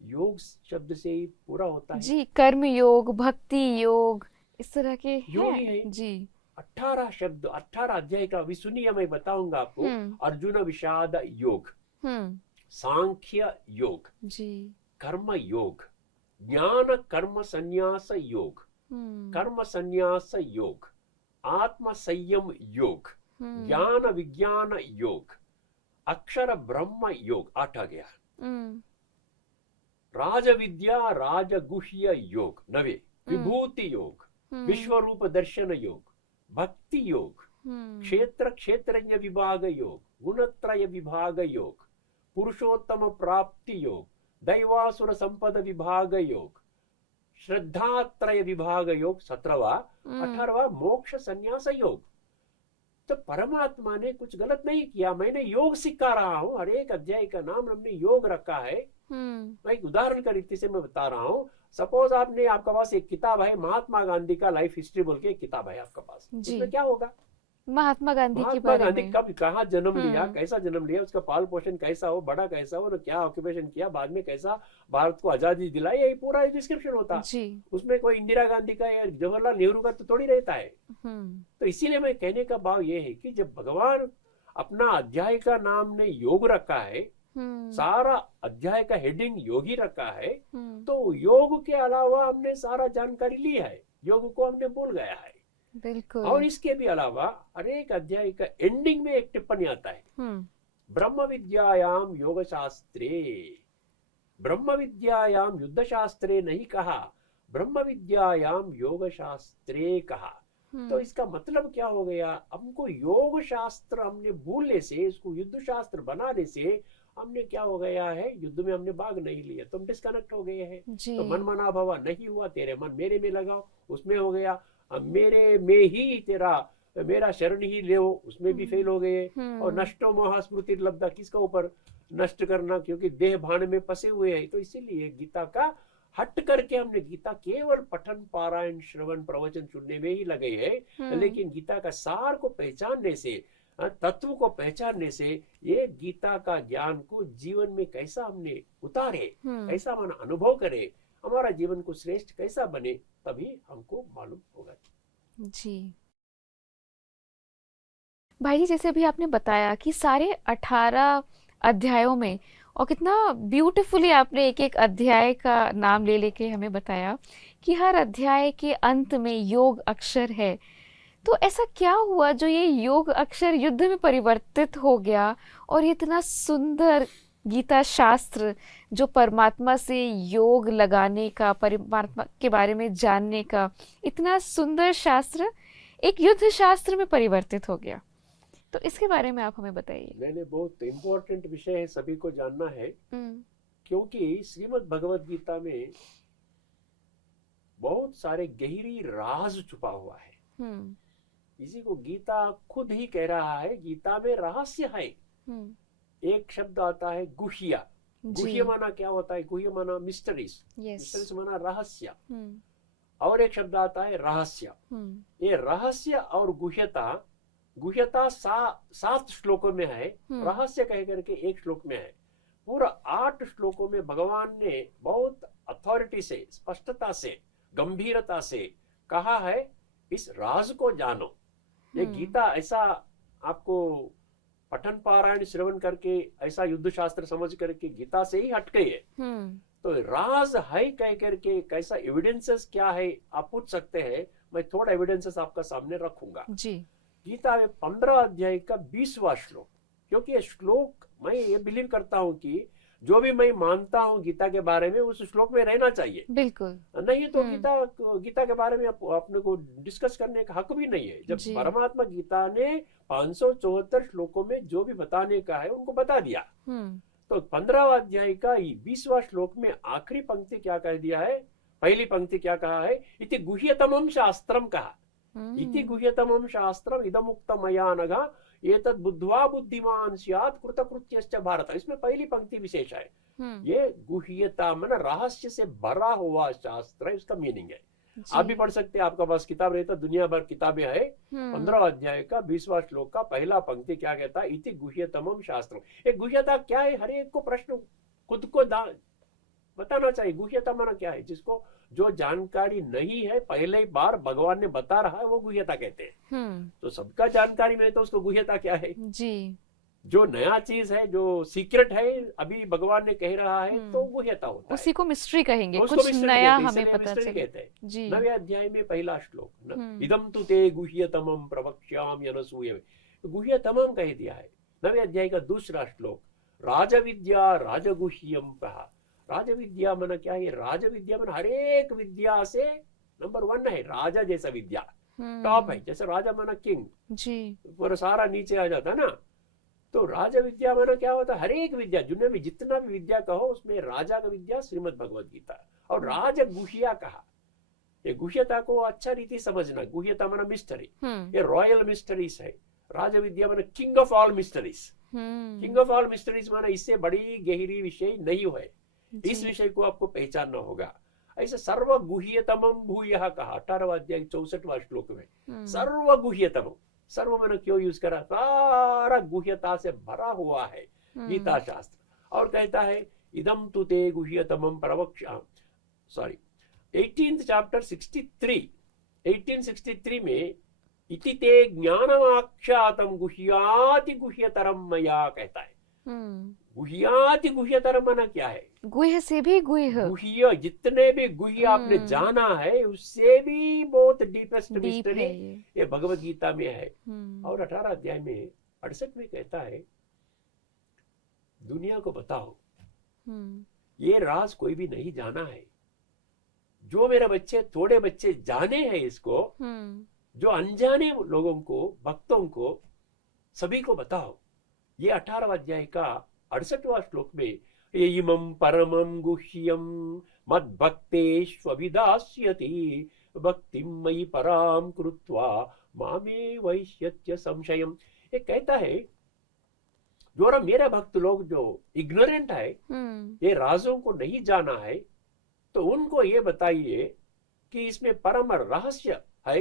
योग शब्द से ही पूरा होता है जी। कर्म योग, भक्ति योग, इस तरह के योग ही है जी। 18 शब्द, 18 अध्याय का। अभी सुनिए, मैं बताऊंगा आपको। अर्जुन विषाद योग, सांख्य योग जी, कर्म योग, ज्ञान कर्म संन्यास योग, कर्म संन्यास योग, आत्म संयम योग, ज्ञान विज्ञान योग, अक्षर ब्रह्म योग 8 आ गया। राज विद्या राजगुह्य योग 9, विभूति योग, विश्व रूप दर्शन योग, भक्ति योग, क्षेत्र क्षेत्रज्ञ विभाग योग, गुणत्रय विभाग योग, पुरुषोत्तम प्राप्ति योग, दैवासुर संपद विभाग योग, श्रद्धात्रय विभाग योग 17वां, 18वां मोक्ष संन्यास योग। तो परमात्मा ने कुछ गलत नहीं किया, मैंने योग सिखा रहा हूँ, हर एक अध्याय का नाम हमने योग रखा है। मैं एक उदाहरण के रीति से मैं बता रहा हूँ। सपोज आपने, आपका पास एक किताब है महात्मा गांधी का लाइफ हिस्ट्री बोल के एक किताब है आपका पास, जी। उसमें क्या होगा? महात्मा गांधी के महात्मा बारे गांधी में। कब कहाँ जन्म लिया, हम्म। कैसा जन्म लिया, उसका पाल पोषण कैसा हो, बड़ा कैसा हो, क्या ऑक्यूपेशन किया, बाद में कैसा भारत को आजादी दिलाई, यही पूरा डिस्क्रिप्शन होता। जी। उसमें कोई इंदिरा गांधी का या जवाहरलाल नेहरू का तो थोड़ी रहता है। हम्म। तो इसीलिए मैं कहने का भाव ये है कि जब भगवान अपना अध्याय का नाम ने योग रखा है, सारा अध्याय का हेडिंग योग ही रखा है, तो योग के अलावा हमने सारा जानकारी ली है, योग को हमने भूल गया है। बिल्कुल। और इसके भी अलावा हर एक अध्याय का एंडिंग में एक टिप्पणी आता है, ब्रह्म विद्यायाम योग शास्त्रे। ब्रह्म विद्यायाम युद्ध शास्त्रे नहीं कहा, ब्रह्म विद्यायाम योग शास्त्रे कहा। तो इसका मतलब क्या हो गया? हमको योग शास्त्र हमने भूलने से, इसको युद्ध शास्त्र बनाने से हमने क्या हो गया है, युद्ध में हमने भाग नहीं लिया, तो हम डिस्कनेक्ट हो गए हैं। तो मन मना भवा नहीं हुआ, तेरे मन मेरे में लगाओ, उसमें हो गया। मेरे में ही तेरा, मेरा शरण ही ले, उसमें भी फेल हो गए। और नष्टो महास्मृति लब्धा, किसका ऊपर नष्ट करना, क्योंकि देह भान में फंसे हुए हैं। तो इसीलिए गीता का हट करके हमने गीता केवल पठन पारायण श्रवण प्रवचन सुनने में ही लगे हैं, लेकिन गीता का सार को पहचानने से, तत्व को पहचानने से, ये गीता का ज्ञान को जीवन में कैसा हमने उतारे, कैसा मन अनुभव करे, हमारा जीवन को श्रेष्ठ कैसा बने, तभी हमको मालूम होगा। जी भाई जी, जैसे अभी आपने बताया कि सारे 18 अध्यायों में, और कितना ब्यूटीफुली आपने एक एक अध्याय का नाम ले लेके हमें बताया कि हर अध्याय के अंत में योग अक्षर है। तो ऐसा क्या हुआ जो ये योग अक्षर युद्ध में परिवर्तित हो गया, और इतना सुंदर गीता शास्त्र जो परमात्मा से योग लगाने का, परमात्मा के बारे में जानने का इतना सुंदर शास्त्र एक युद्ध शास्त्र में परिवर्तित हो गया? तो इसके बारे में आप हमें बताइए। मैंने बहुत इम्पोर्टेंट विषय है, सभी को जानना है, क्योंकि श्रीमद् भगवद गीता में बहुत सारे गहरी राज छुपा हुआ है। इसी को गीता खुद ही कह रहा है, गीता में रहस्य है। एक शब्द आता है गुह्य। गुह्य माना क्या होता है? गुह्य माना मिस्टरीज, मिस्टरीज माना रहस्य। और एक शब्द आता है रहस्य। ये रहस्य और गुह्यता, गुह्यता 7 श्लोकों में है, रहस्य कह करके एक श्लोक में है। पूरा 8 श्लोकों में भगवान ने बहुत अथॉरिटी से, स्पष्टता से, गंभीरता से कहा है, इस राज को जानो। ये गीता ऐसा आपको पठन पारायण श्रवण करके, ऐसा युद्ध शास्त्र समझ करके गीता से ही हट गई है। तो राज है कह करके कैसा एविडेंसेस क्या है आप पूछ सकते हैं, मैं थोड़ा एविडेंसेस आपका सामने रखूंगा जी। गीता में 15 अध्याय का 20वां श्लोक, क्योंकि ये श्लोक मैं ये बिलीव करता हूँ कि जो भी मैं मानता हूँ गीता के बारे में, उस श्लोक में रहना चाहिए। बिल्कुल, नहीं तो गीता के बारे में अपने को डिस्कस करने का हक भी नहीं है। जब परमात्मा गीता ने 574 श्लोकों में जो भी बताने का है उनको बता दिया, तो 15वां अध्याय का 20वां श्लोक में आखिरी पंक्ति क्या कह दिया है? पहली पंक्ति क्या कहा है? इति गुह्यतमं शास्त्रम कहा। इति गुह्यतमं शास्त्रम इदमुक्तं मया नघ एतद् बुद्ध्वा बुद्धिमान स्यात् कृतकृत्यश्च भारत। इसमें पहली पंक्ति विशेष है। ये गुह्यता मन रहस्य से भरा हुआ शास्त्र है, इसका मीनिंग है। आप भी पढ़ सकते हैं, आपका पास किताब रहता, दुनिया भर किताबें है। 15 अध्याय का 20वां श्लोक का पहला पंक्ति क्या कहता है? इति गुह्यतमं शास्त्रम। एक गुह्यता क्या है? हर एक को प्रश्न खुद को बताना चाहिए। गुह्यता माना क्या है? जिसको जो जानकारी नहीं है, पहले ही बार भगवान ने बता रहा है, वो गुह्यता कहते हैं। तो सबका जानकारी में तो उसको गुह्यता क्या है जी? जो नया चीज है, जो सीक्रेट है, अभी भगवान ने कह रहा है, तो गुह्यता होता है। उसी को मिस्ट्री कहेंगे, कुछ नया हमें पता चले कहते हैं। 9वें अध्याय में पहला श्लोक, इदम तु ते गुह्यतमं प्रवक्ष्यामि अनसूयवे, गुह्यतमं कह दिया है। 9वें अध्याय का दूसरा श्लोक, राजविद्या राजगुह्यम कहा। राजविद्या मन क्या है? राजविद्या मन हर एक विद्या से नंबर 1 है, राजा जैसा विद्या टॉप है। जैसे राजा माना किंग जी, पूरा सारा नीचे आ जाता ना। तो राजा विद्या माना क्या होता है? हर एक विद्या, दुनिया में जितना भी विद्या कहो उसमें राजा का विद्या श्रीमद् भगवद गीता। और राज गुह्या कहा, ये गुह्यता को अच्छा रीति समझना। गुह्यता माना मिस्टरी, ये रॉयल मिस्टरीज है। राज विद्या माना king of all mysteries. King of all mysteries माना इससे बड़ी गहरी विषय नहीं है। इस विषय को आपको पहचानना होगा। ऐसे सर्वगुह्यतमम भूयः कहा 18वां अध्याय 64वां श्लोक में। सर्वगुह्यतमम, सर्व मैंने क्यों यूज करा, सारा गुह्यता से भरा हुआ है गीता शास्त्र। और कहता है इदम तु ते गुह्यतमम प्रवक्ष्यामि, सॉरी 18th chapter 1863 में इति ते ज्ञानमाख्यातम गुह्याति गुह्यतरम मया कहता है। गुह्याति गुह्यतरम माना क्या है, गुह्य से भी गुह्य, गुह्य जितने भी गुह्य आपने जाना है उससे भी बहुत डीपेस्ट मिस्ट्री ये भगवत गीता में है। और 18 अध्याय में 68 में कहता है दुनिया को बताओ ये राज कोई भी नहीं जाना है, जो मेरे बच्चे थोड़े बच्चे जाने हैं इसको, जो अनजाने लोगों को भक्तों को सभी को बताओ। ये 18वां अध्याय का 68वां श्लोक में ये इमं परमं गुह्यं मद्भक्तेष्वभिधास्यति भक्तिं मयि परां कृत्वा मामे वैश्यत्य संशयम्। ये कहता है जो मेरे भक्त लोग जो इग्नोरेंट है, ये राजों को नहीं जाना है, तो उनको ये बताइए कि इसमें परम रहस्य है,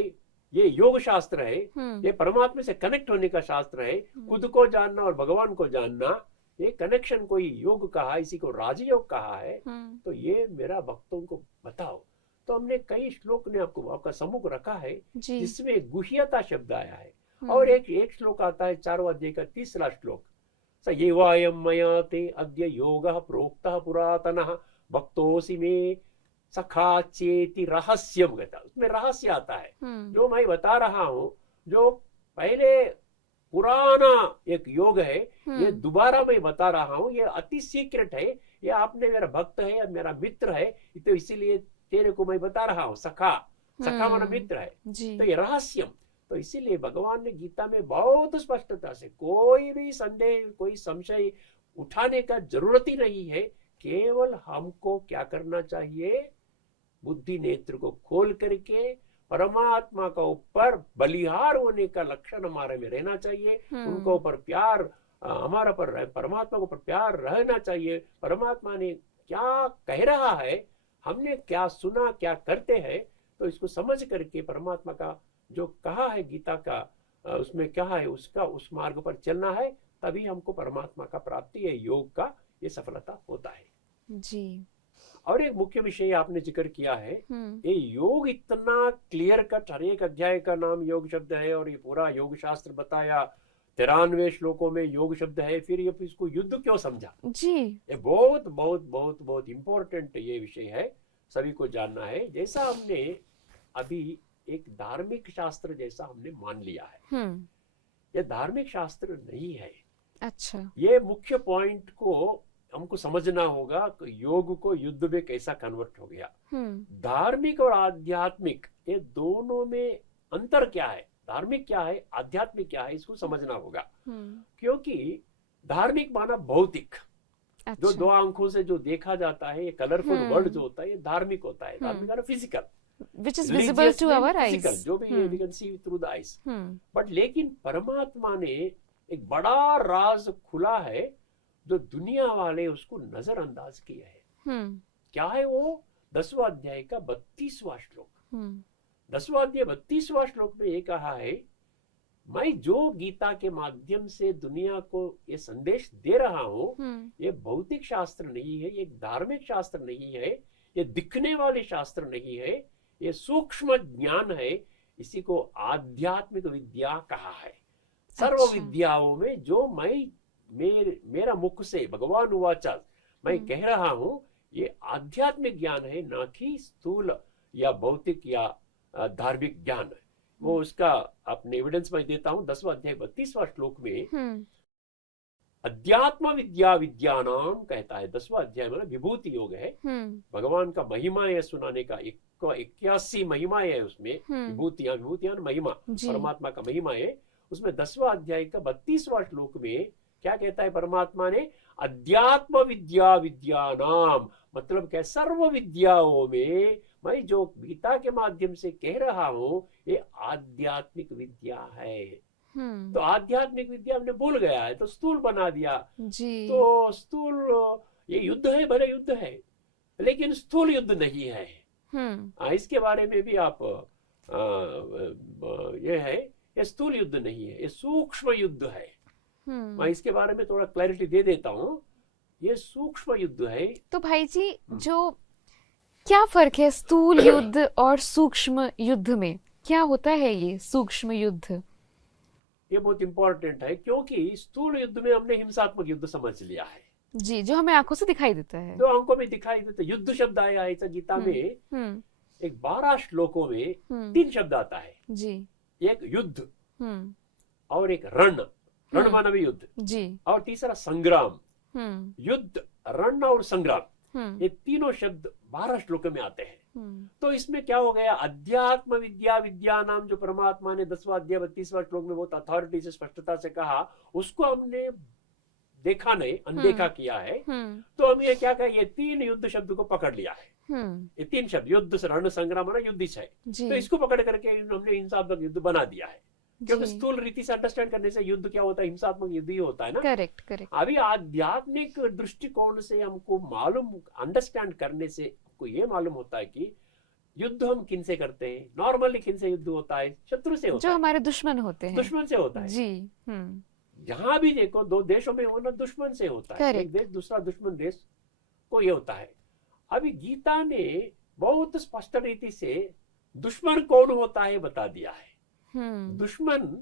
ये योग शास्त्र है, ये परमात्मा से कनेक्ट होने का शास्त्र है। खुद को जानना और भगवान को जानना, ये कनेक्शन कोई योग कहा, इसी को राजयोग कहा है। तो ये मेरा भक्तों को बताओ। तो हमने कई श्लोक ने आपका सम्मुख रखा है जिसमें गुह्यता शब्द आया है। और एक श्लोक आता है 4वां अध्याय का 3रा श्लोक, स एवायं मया ते अद्य योगः प्रोक्तः पुरातनः भक्तोऽसि मे सखा चेति रहस्यम कहता है। उसमें रहस्य आता है जो मैं बता रहा हूं, जो पहले पुराना एक योग है, ये दोबारा मैं बता रहा हूं, ये अति सीक्रेट है, ये आपने मेरा भक्त है, मेरा मित्र है, तो इसीलिए तेरे को मैं बता रहा हूं। सखा मेरा मित्र है, तो ये रहस्यम। तो इसीलिए भगवान ने गीता में बहुत स्पष्टता से कोई भी संदेह, कोई संशय उठाने का जरूरत ही नहीं है। केवल हमको क्या करना चाहिए, बुद्धि नेत्र को खोल करके परमात्मा का ऊपर बलिहार होने का लक्षण हमारे में रहना चाहिए। उनको ऊपर प्यार, हमारा पर परमात्मा को ऊपर प्यार रहना चाहिए। परमात्मा ने क्या कह रहा है, हमने क्या सुना, क्या करते हैं, तो इसको समझ करके परमात्मा का जो कहा है गीता का, उसमें क्या है उसका उस मार्ग पर चलना है, तभी हमको परमात्मा का प्राप्ति है, योग का ये सफलता होता है जी। और एक मुख्य विषय आपने जिक्र किया है, ये योग इतना क्लियर कट, हर एक अध्याय का नाम योग शब्द है और ये पूरा योग शास्त्र बताया, 93 श्लोकों में योग शब्द है, फिर ये इसको युद्ध क्यों समझा जी। ये बहुत बहुत बहुत बहुत इंपॉर्टेंट ये विषय है, सभी को जानना है। जैसा हमने अभी एक धार्मिक शास्त्र जैसा हमने मान लिया है, ये धार्मिक शास्त्र नहीं है। अच्छा, ये मुख्य पॉइंट को हमको समझना होगा कि योग को युद्ध में कैसा कन्वर्ट हो गया। धार्मिक और आध्यात्मिक ये दोनों में अंतर क्या है, धार्मिक क्या है, आध्यात्मिक क्या है, इसको समझना होगा। क्योंकि धार्मिक माना भौतिक, अच्छा। जो 2 आंखों से जो देखा जाता है, ये कलरफुल वर्ल्ड जो होता है, ये धार्मिक होता है। धार्मिक माना physical, which is visible to our eyes, जो भी we can see through the eyes। But लेकिन परमात्मा ने एक बड़ा राज खुला है जो दुनिया वाले उसको नजरअंदाज किया है। क्या है वो? 10वां अध्याय का 32वां श्लोक। 10वां अध्याय 32वां श्लोक में ये कहा है, मैं जो गीता के माध्यम से दुनिया को ये संदेश दे रहा हूँ, ये भौतिक शास्त्र नहीं है, ये धार्मिक शास्त्र नहीं है, ये दिखने वाले शास्त्र नहीं है, ये सूक्ष्म ज्ञान है। इसी को आध्यात्मिक विद्या कहा है। सर्व विद्याओं में जो मैं मेरा मुख से भगवान उवाचा मैं कह रहा हूं, ये आध्यात्मिक ज्ञान है, ना कि स्थूल या भौतिक या धार्मिक ज्ञान है। वो उसका अपने एविडेंस मैं देता हूं। 10वां अध्याय 32वां श्लोक में अध्यात्म विद्या विद्यानाम कहता है। 10वां अध्याय में विभूति योग है, भगवान का महिमा है सुनाने का। 81 महिमा है उसमें, विभूतियां महिमा, परमात्मा का महिमा है उसमें। 10वां अध्याय का 32वां श्लोक में क्या कहता है परमात्मा ने? अध्यात्म विद्या विद्यानाम, मतलब क्या? सर्व विद्याओं में मैं जो गीता के माध्यम से कह रहा हूं, ये आध्यात्मिक विद्या है। तो आध्यात्मिक विद्या हमने भूल गया है, तो स्थूल बना दिया जी। तो स्थूल ये युद्ध है, भले युद्ध है, लेकिन स्थूल युद्ध नहीं है। इसके बारे में भी आप ये है, ये स्थूल युद्ध नहीं है, ये सूक्ष्म युद्ध है। मैं इसके बारे में थोड़ा क्लैरिटी दे देता हूँ, ये सूक्ष्म युद्ध है। तो भाई जी, जो क्या फर्क है स्थूल युद्ध और सूक्ष्म युद्ध में? क्या होता है ये सूक्ष्म युद्ध? ये बहुत इंपॉर्टेंट है, क्योंकि स्थूल युद्ध में हमने हिंसात्मक युद्ध समझ लिया है जी, जो हमें आंखों से दिखाई देता है। जो आंखों में दिखाई देता। युद्ध शब्द आया है ऐसा गीता में, एक 12 श्लोकों में 3 शब्द आता है जी। एक युद्ध, और एक रण, रण माना भी युद्ध जी, और तीसरा संग्राम। युद्ध, रण और संग्राम, ये तीनों शब्द 12 श्लोकों में आते हैं। तो इसमें क्या हो गया, अध्यात्म विद्या विद्या नाम जो परमात्मा ने 10वां अध्याय 32वां श्लोक में बहुत अथॉरिटी से स्पष्टता से कहा, उसको हमने देखा नहीं, अनदेखा किया है। तो हम ये क्या कहें, ये 3 युद्ध शब्द को पकड़ लिया है। ये 3 शब्द युद्ध, रण, संग्राम ना युद्ध है, तो इसको पकड़ करके हमने हिंसात्मक युद्ध बना दिया है। क्योंकि स्थूल रीति से अंडरस्टैंड करने से युद्ध क्या होता है, हिंसात्मक युद्ध ही होता है ना। Correct correct. अभी आध्यात्मिक दृष्टिकोण से हमको मालूम, अंडरस्टैंड करने से आपको ये मालूम होता है कि युद्ध हम किन से करते हैं। नॉर्मली किन से युद्ध होता है, शत्रु से होता जो है, हमारे दुश्मन होते हैं, दुश्मन से होता है जी। जहां भी देखो 2 देशों में होना दुश्मन से होता है, एक देश दूसरा दुश्मन देश को ये होता है। अभी गीता ने बहुत स्पष्ट रीति से दुश्मन कौन होता है बता दिया है। दुश्मन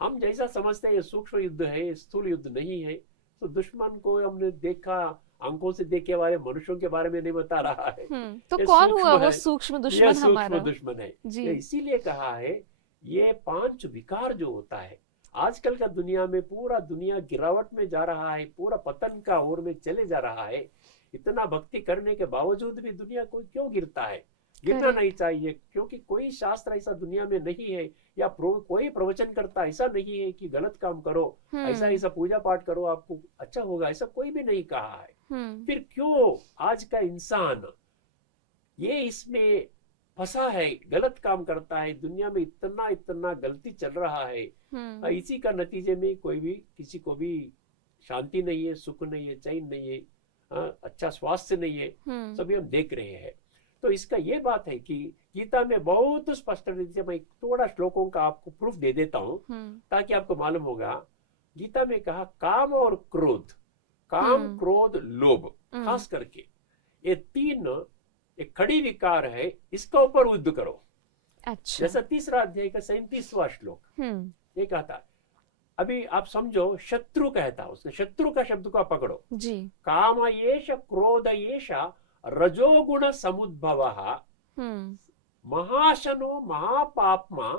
हम जैसा समझते हैं सूक्ष्म युद्ध है, स्थूल युद्ध नहीं है। तो दुश्मन को हमने देखा, आंखों से देखे वाले मनुष्यों के बारे में नहीं बता रहा है। तो कौन हुआ वो सूक्ष्म दुश्मन हमारा? सूक्ष्म दुश्मन है। इसीलिए कहा है ये 5 विकार जो होता है, आजकल का दुनिया में पूरा दुनिया गिरावट में जा रहा है, पूरा पतन का ओर में चले जा रहा है। इतना भक्ति करने के बावजूद भी दुनिया कोई क्यों गिरता है? गिरना नहीं चाहिए, क्योंकि कोई शास्त्र ऐसा दुनिया में नहीं है, या कोई प्रवचन करता ऐसा नहीं है कि गलत काम करो, ऐसा ऐसा पूजा पाठ करो आपको अच्छा होगा, ऐसा कोई भी नहीं कहा है। फिर क्यों आज का इंसान ये इसमें फंसा है, गलत काम करता है? दुनिया में इतना इतना गलती चल रहा है, इसी का नतीजे में कोई भी किसी को भी शांति नहीं है, सुख नहीं है, चैन नहीं है, अच्छा स्वास्थ्य नहीं है, सभी हम देख रहे हैं। तो इसका ये बात है कि गीता में बहुत स्पष्ट रीति से, मैं थोड़ा श्लोकों का आपको प्रूफ दे देता हूँ ताकि आपको मालूम होगा। गीता में कहा काम और क्रोध, काम क्रोध लोभ, खास करके ये 3 एक खड़ी विकार है, इसका ऊपर युद्ध करो। अच्छा। जैसा 3रा अध्याय का 37वां श्लोक ये कहता। अभी आप समझो, शत्रु कहता, उसने शत्रु का शब्द को आप पकड़ो जी। काम येष क्रोध येष रजोगुण समुद्भवः महाशनो महापाप्मा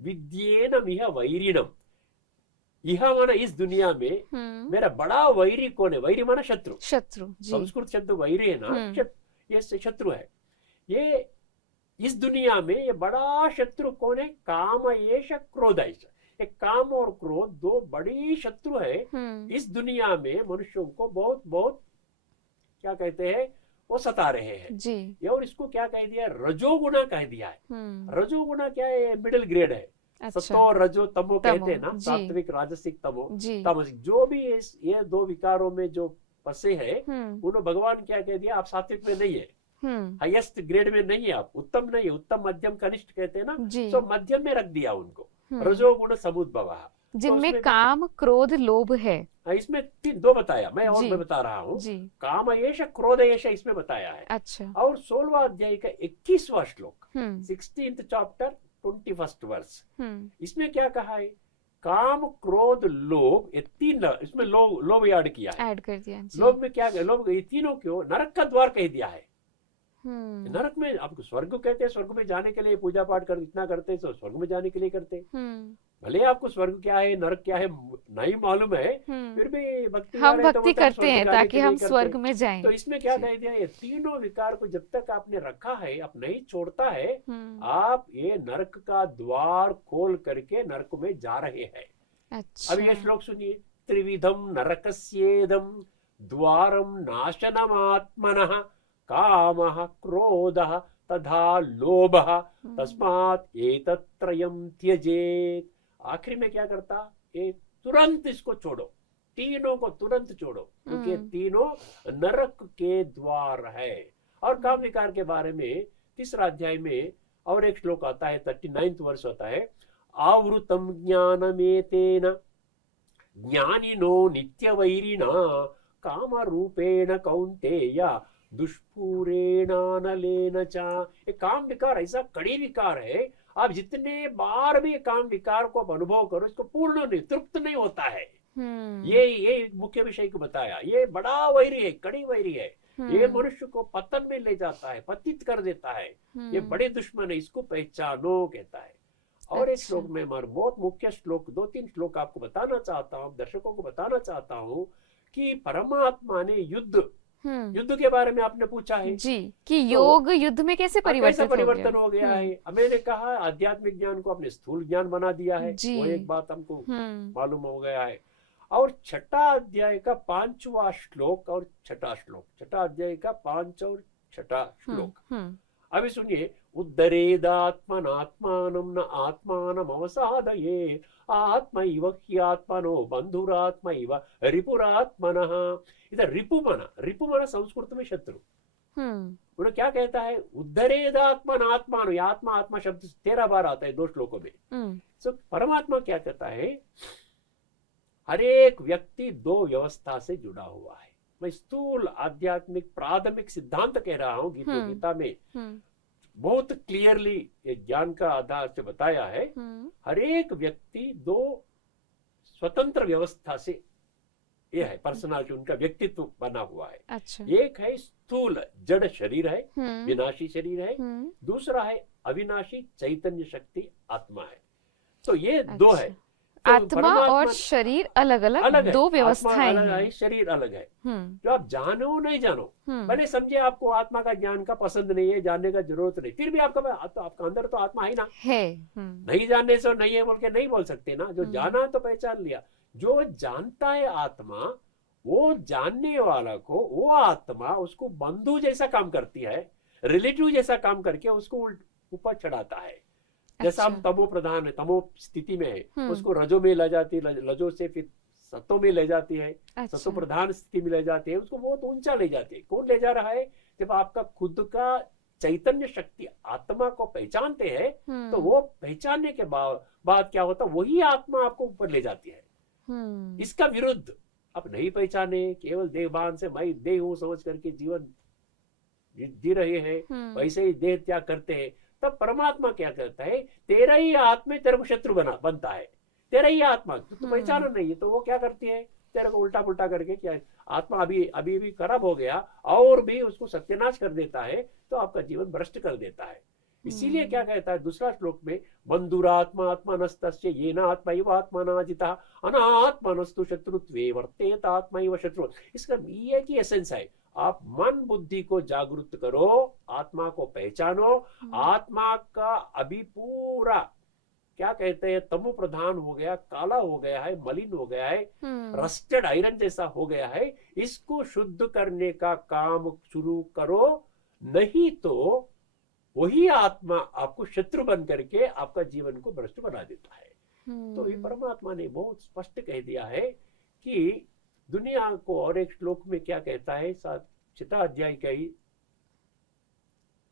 विद्येन मिह वैरिणम। यह माना इस दुनिया में मेरा बड़ा वैरी कौन है? वैरी माना शत्रु, शत्रु संस्कृत शब्द वैरी है ना, ये शत्रु है। ये इस दुनिया में ये बड़ा शत्रु कौन है? काम येष क्रोध येष। एक काम और क्रोध 2 बड़ी शत्रु है इस दुनिया में। मनुष्यों को बहुत बहुत क्या कहते हैं, वो सता रहे हैं जी। और इसको क्या कह दिया? रजोगुणा कह दिया है। रजोगुणा क्या है? मिडिल ग्रेड है। अच्छा। सतो रजो तमो कहते हैं ना, सात्विक राजसिक तमो तामसिक। जो भी ये 2 विकारों में जो फंसे है, उन्होंने भगवान क्या कह दिया? आप सात्विक में नहीं है, हाईएस्ट ग्रेड में नहीं है, आप उत्तम नहीं है, उत्तम मध्यम कनिष्ठ कहते हैं ना, तो मध्यम में रख दिया उनको। रजोगुण समुद्भवः, जिनमें काम क्रोध लोभ है। इसमें 2 बताया, मैं बता रहा हूँ। काम येष क्रोध येष इसमें बताया है। अच्छा। और 16वां अध्याय का 21वां श्लोक 16th चैप्टर 21st वर्स, इसमें क्या कहा है? काम क्रोध लोभ, ये 3 इसमें लोभ ऐड किया है, ऐड कर दिया। लोभ में क्या? लोभ ये तीनों क्यों? नरक का द्वार कह दिया है। नरक में आपको स्वर्ग कहते हैं, स्वर्ग में जाने के लिए पूजा पाठ कर इतना करते हैं, तो स्वर्ग में जाने के लिए करते हैं। भले आपको स्वर्ग क्या है नरक क्या है नहीं मालूम है, फिर भी भक्ति हम भक्ति करते हैं ताकि हम स्वर्ग में जाएं। तो इसमें क्या कह दिया? ये 3 विकार को जब तक आपने रखा है, आप नहीं छोड़ता है, आप ये नरक का द्वार खोल करके नरक में जा रहे हैं। अच्छा। अब ये श्लोक सुनिए। त्रिविधम नरकस्येदम द्वारम नाशनमात्मनः कामः क्रोधः तथा लोभः तस्मात् एतत्त्रयम् त्यजेत्। आखिर में क्या करता? ये तुरंत इसको छोड़ो, तीनों को तुरंत छोड़ो, क्योंकि तीनों नरक के द्वार है। और काम विकार के बारे में तीसरा अध्याय में और एक श्लोक आता है, 39th वर्ष होता है, आवृतम ज्ञानमेतेन ज्ञानिनो नित्यवैरिणा काम रूपेण कौन्तेय दुष्पूरेणानलेन च। ये काम विकार ऐसा कड़ी विकार है, आप जितने बार भी काम विकार को अनुभव करो, इसको पूर्ण नहीं, तृप्त नहीं होता है। ये मुख्य विषय को बताया। ये बड़ा वैरी है, कड़ी वैरी है। ये मनुष्य को पतन में ले जाता है, पतित कर देता है। ये बड़े दुश्मन है, इसको पहचानो कहता है। और एक श्लोक में बहुत मुख्य श्लोक, 2-3 श्लोक आपको बताना चाहता हूँ, दर्शकों को बताना चाहता हूँ कि परमात्मा ने युद्ध के बारे में आपने पूछा है जी, कि योग युद्ध में कैसे परिवर्तन हो गया है। मैंने कहा आध्यात्मिक ज्ञान को आपने स्थूल ज्ञान बना दिया है, वो एक बात हमको मालूम हो गया है। और छठा अध्याय का 5वां श्लोक और छठा श्लोक, छठा अध्याय का 5 और छठा श्लोक, अभी सुनिए। उद्धरेदात्मनात्मानं न आत्मानम् अवसादयेत् आत्मैव ह्यात्मनो बन्धुरात्मैव रिपुरात्मनः। इधर रिपुमना संस्कृत में शत्रु। उन्हें क्या कहता है, उद्धरेदात्मनात्मानो, आत्मा शब्द 13 बार आता है 2 श्लोकों में। सो परमात्मा क्या कहता है, हर एक व्यक्ति 2 व्यवस्था से जुड़ा हुआ है। मैं स्थूल आध्यात्मिक प्राथमिक सिद्धांत कह रहा हूँ, गीता में बहुत क्लियरली ये ज्ञान का आधार से बताया है। हर एक व्यक्ति 2 स्वतंत्र व्यवस्था से ये है, पर्सनालिटी, उनका व्यक्तित्व बना हुआ है। अच्छा। एक है स्थूल जड़ शरीर है, विनाशी शरीर है। दूसरा है अविनाशी चैतन्य शक्ति आत्मा है। तो ये 2 है। तो आत्मा और शरीर अलग अलग 2 व्यवस्थाएं हैं। शरीर अलग है। जो आप जानो नहीं जानो, भले समझे आपको आत्मा का ज्ञान का पसंद नहीं है, जानने का जरूरत नहीं, फिर भी आपका अंदर तो आत्मा है ना है। नहीं जानने से नहीं है बोल के नहीं बोल सकते ना। जो जाना तो पहचान लिया। जो जानता है आत्मा, वो जानने वाला को वो आत्मा उसको बंधु जैसा काम करती है, रिलेटिव जैसा काम करके उसको ऊपर चढ़ाता है। जैसा हम तमो प्रधान है, तमो स्थिति में है, उसको रजो में ले जाती है, रजो से फिर सत्तो में ले जाती है, सत्तो प्रधान स्थिति में ले जाती है, उसको बहुत ऊंचा ले जाती है। कौन ले जा रहा है, जब आपका खुद का चैतन्य शक्ति आत्मा को पहचानते हैं, तो वो पहचानने के बाद क्या होता, वही आत्मा आपको ऊपर ले जाती है। इसका विरुद्ध आप नहीं पहचाने, केवल देहभान से मैं देह हूं समझ करके जीवन जी रहे हैं, वैसे ही देह त्याग करते हैं, तब परमात्मा क्या करता है, तेरा ही आत्मा तेरे को शत्रु बनता है। तेरा ही आत्मा तो पहचाना नहीं है, तो वो क्या करती है, तेरे को उल्टा पुल्टा करके, क्या आत्मा अभी भी खराब हो गया और भी उसको सत्यानाश कर देता है, तो आपका जीवन भ्रष्ट कर देता है। इसीलिए क्या कहता है दूसरा श्लोक में, बंधुरात्मा आत्मनस्तस्य येन आत्मैव आत्मनाजितः अनात्मनस्तु शत्रुत्वे वर्तेत आत्मैव शत्रु। इसका ये की एसेंस है, आप मन बुद्धि को जागृत करो, आत्मा को पहचानो। आत्मा का अभी पूरा क्या कहते हैं, तमो प्रधान हो गया, काला हो गया है, मलिन हो गया है, रस्टेड आयरन जैसा हो गया है। इसको शुद्ध करने का काम शुरू करो, नहीं तो वही आत्मा आपको शत्रु बन करके आपका जीवन को भ्रष्ट बना देता है। तो ये परमात्मा ने बहुत स्पष्ट कह दिया है कि दुनिया को। और एक श्लोक में क्या कहता है, 6 अध्याय का ही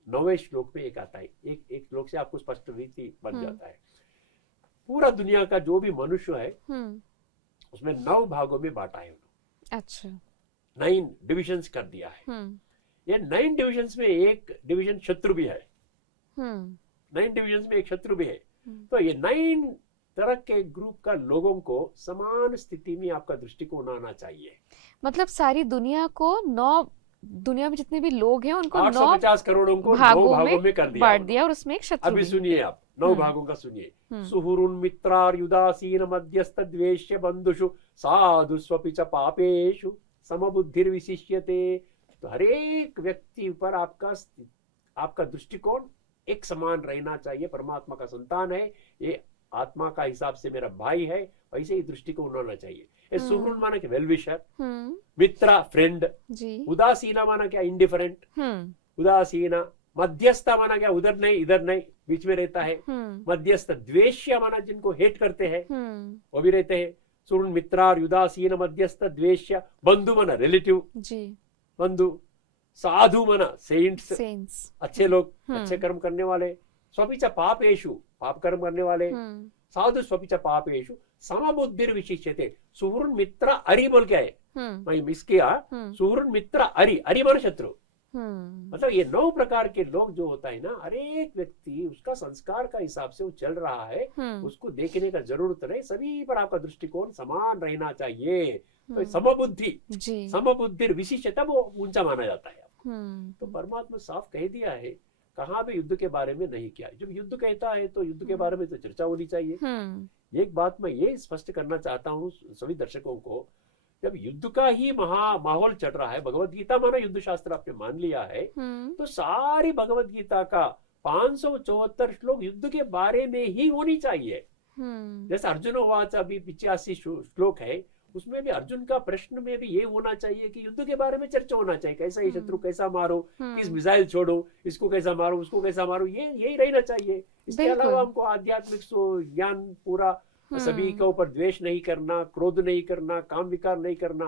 9वें श्लोक में एक आता है, एक श्लोक से आपको स्पष्ट रीति बन जाता है। पूरा दुनिया का जो भी मनुष्य है उसमें 9 भागों में बांटा है उन्होंने। अच्छा। 9 डिविजन्स कर दिया है। ये 9 डिविजन्स में एक डिवीजन शत्रु भी है। 9 डिविजन्स में एक शत्रु भी है। तो ये 9 तरह के ग्रुप का लोगों को समान स्थिति में आपका दृष्टिकोण आना चाहिए। मतलब सारी दुनिया को 9, दुनिया में जितने भी लोग हैं उनको 850 करोड़ों को 9 भागों में कर दिया, बांट दिया, और उसमें एक शत्रु। अभी सुनिए आप 9 भागों का सुनिए। सुहुरुन मित्रार्युदासीन मध्यस्थ द्वेष्य बंधुषु साधु स्वपि च पापेषु समबुद्धिर विशिष्यते। तो हर एक व्यक्ति पर आपका दृष्टिकोण एक समान रहना चाहिए। परमात्मा का संतान है, ये आत्मा का हिसाब से मेरा भाई है, वैसे ही दृष्टिकोण होना चाहिए। सुहृद माना क्या, वेलविशर, मित्र फ्रेंड, उदासीना माना क्या, इंडिफरेंट, उदासीना। मध्यस्था माना क्या, उधर नहीं इधर नहीं, बीच में रहता है। मध्यस्थ। द्वेष्य माना जिनको हेट करते हैं वो भी रहते हैं। सुहृद मित्रार उदासीन मध्यस्थ द्वेष्य। बंधु माना रिलेटिव, बंधु। साधु मना सेंट्स, सेंस। अच्छे लोग, अच्छे कर्म करने वाले, स्वपिच पापेषु, पाप कर्म करने वाले, साधु स्वपिच पापेषु समबुद्धिर विशिष्यते। सुहृद मित्र अरि बोल के आए, मैं मिस किया, सुहृद मित्र अरि, अरि माने शत्रु। मतलब ये 9 प्रकार के लोग जो होता है ना, हर एक व्यक्ति उसका संस्कार का हिसाब से वो चल रहा है, उसको देखने का जरूरत नहीं, सभी पर आपका दृष्टिकोण समान रहना चाहिए। तो समबुद्धि, समबुद्धि विशिष्टता वो ऊंचा माना जाता है। तो परमात्मा साफ कह दिया है, कहाँ भी युद्ध के बारे में नहीं किया। जब युद्ध कहता है तो युद्ध के बारे में तो चर्चा होनी चाहिए। एक बात मैं ये स्पष्ट करना चाहता हूँ सभी दर्शकों को, जब युद्ध का ही माहौल चल रहा है, भगवत गीता माना युद्ध शास्त्र आपने मान लिया है, तो सारी भगवत गीता का 574 श्लोक युद्ध के बारे में ही होनी चाहिए। जैसे अर्जुन वाच अभी 85 श्लोक है, उसमें भी अर्जुन का प्रश्न में भी ये होना चाहिए कि युद्ध के बारे में चर्चा होना चाहिए, कैसा ये शत्रु कैसा मारो, किस मिसाइल छोड़ो, इसको कैसा मारो, उसको कैसा मारो, ये यही रहना चाहिए। इसके अलावा हमको आध्यात्मिक ज्ञान पूरा, सभी के ऊपर द्वेष नहीं करना, क्रोध नहीं करना, काम विकार नहीं करना।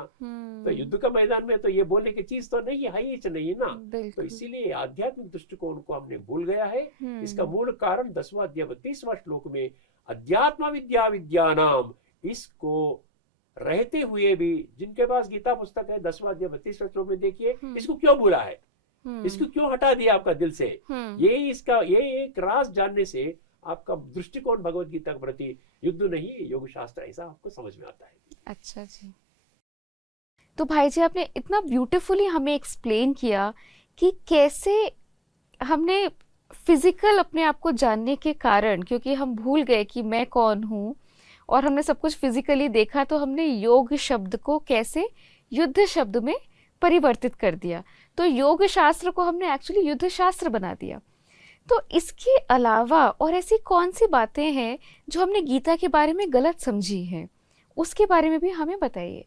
तो युद्ध का मैदान में तो ये बोलने की चीज तो नहीं है ही नहीं ना। तो इसीलिए आध्यात्मिक दृष्टिकोण को हमने भूल गया है। इसका मूल कारण 10वां अध्याय 32वां श्लोक में अध्यात्म विद्या विद्यानाम, इसको रहते हुए भी जिनके पास गीता पुस्तक है 10वां अध्याय 32वां श्लोक में देखिए, इसको क्यों भूला है, इसको क्यों हटा दिया आपका दिल से। ये एक राज जानने से आपका दृष्टिकोण भगवत गीता के प्रति युद्ध नहीं योग शास्त्र, ऐसा आपको समझ में आता है। अच्छा जी, तो भाई जी आपने इतना ब्यूटीफुली हमें एक्सप्लेन किया कि कैसे हमने फिजिकल अपने आप को जानने के कारण, क्योंकि हम भूल गए कि मैं कौन हूँ और हमने सब कुछ फिजिकली देखा, तो हमने योग शब्द को कैसे युद्ध शब्द में परिवर्तित कर दिया। तो योग शास्त्र को हमने एक्चुअली युद्ध शास्त्र बना दिया। तो इसके अलावा और ऐसी कौन सी बातें हैं जो हमने गीता के बारे में गलत समझी हैं, उसके बारे में भी हमें बताइए।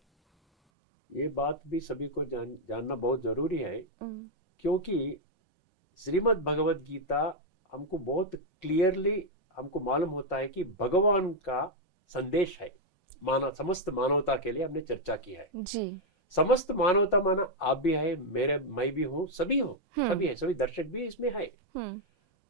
ये बात भी सभी को जानना बहुत जरूरी है, क्योंकि श्रीमद् भगवत गीता हमको बहुत क्लियरली हमको मालूम होता है कि भगवान का संदेश है, समस्त मानवता के लिए हमने चर्चा की है जी। समस्त मानवता माना आप भी है, मैं भी हूँ, सभी हूँ, सभी है, सभी दर्शक भी इसमें है।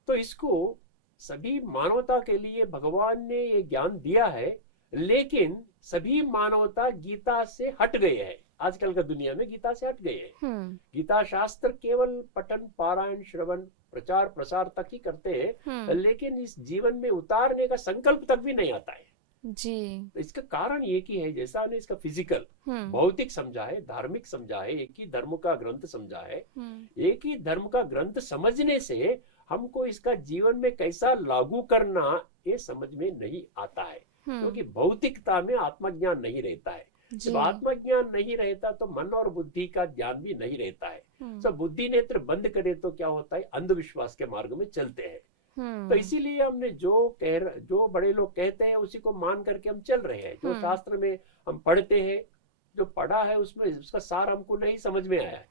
तो इसको सभी मानवता के लिए भगवान ने ये ज्ञान दिया है, लेकिन सभी मानवता गीता से हट गए है। आजकल का दुनिया में गीता से हट गए हैं। गीता शास्त्र केवल पठन, पारायण, श्रवण, प्रचार प्रसार तक ही करते हैं, लेकिन इस जीवन में उतारने का संकल्प तक भी नहीं आता है जी। तो इसका कारण एक ही है, जैसा हमने इसका फिजिकल भौतिक समझा है, धार्मिक समझा है, एक ही धर्म का ग्रंथ समझा है। एक ही धर्म का ग्रंथ समझने से हमको इसका जीवन में कैसा लागू करना ये समझ में नहीं आता है, क्योंकि भौतिकता में आत्मज्ञान नहीं रहता है। जब आत्मज्ञान नहीं रहता तो मन और बुद्धि का ज्ञान भी नहीं रहता है। तो बुद्धि नेत्र बंद करे तो क्या होता है, अंधविश्वास के मार्ग में चलते हैं। तो इसीलिए हमने जो बड़े लोग कहते हैं उसी को मान करके हम चल रहे हैं। जो शास्त्र में हम पढ़ते हैं, जो पढ़ा है उसमें उसका सार हमको नहीं समझ में आया है।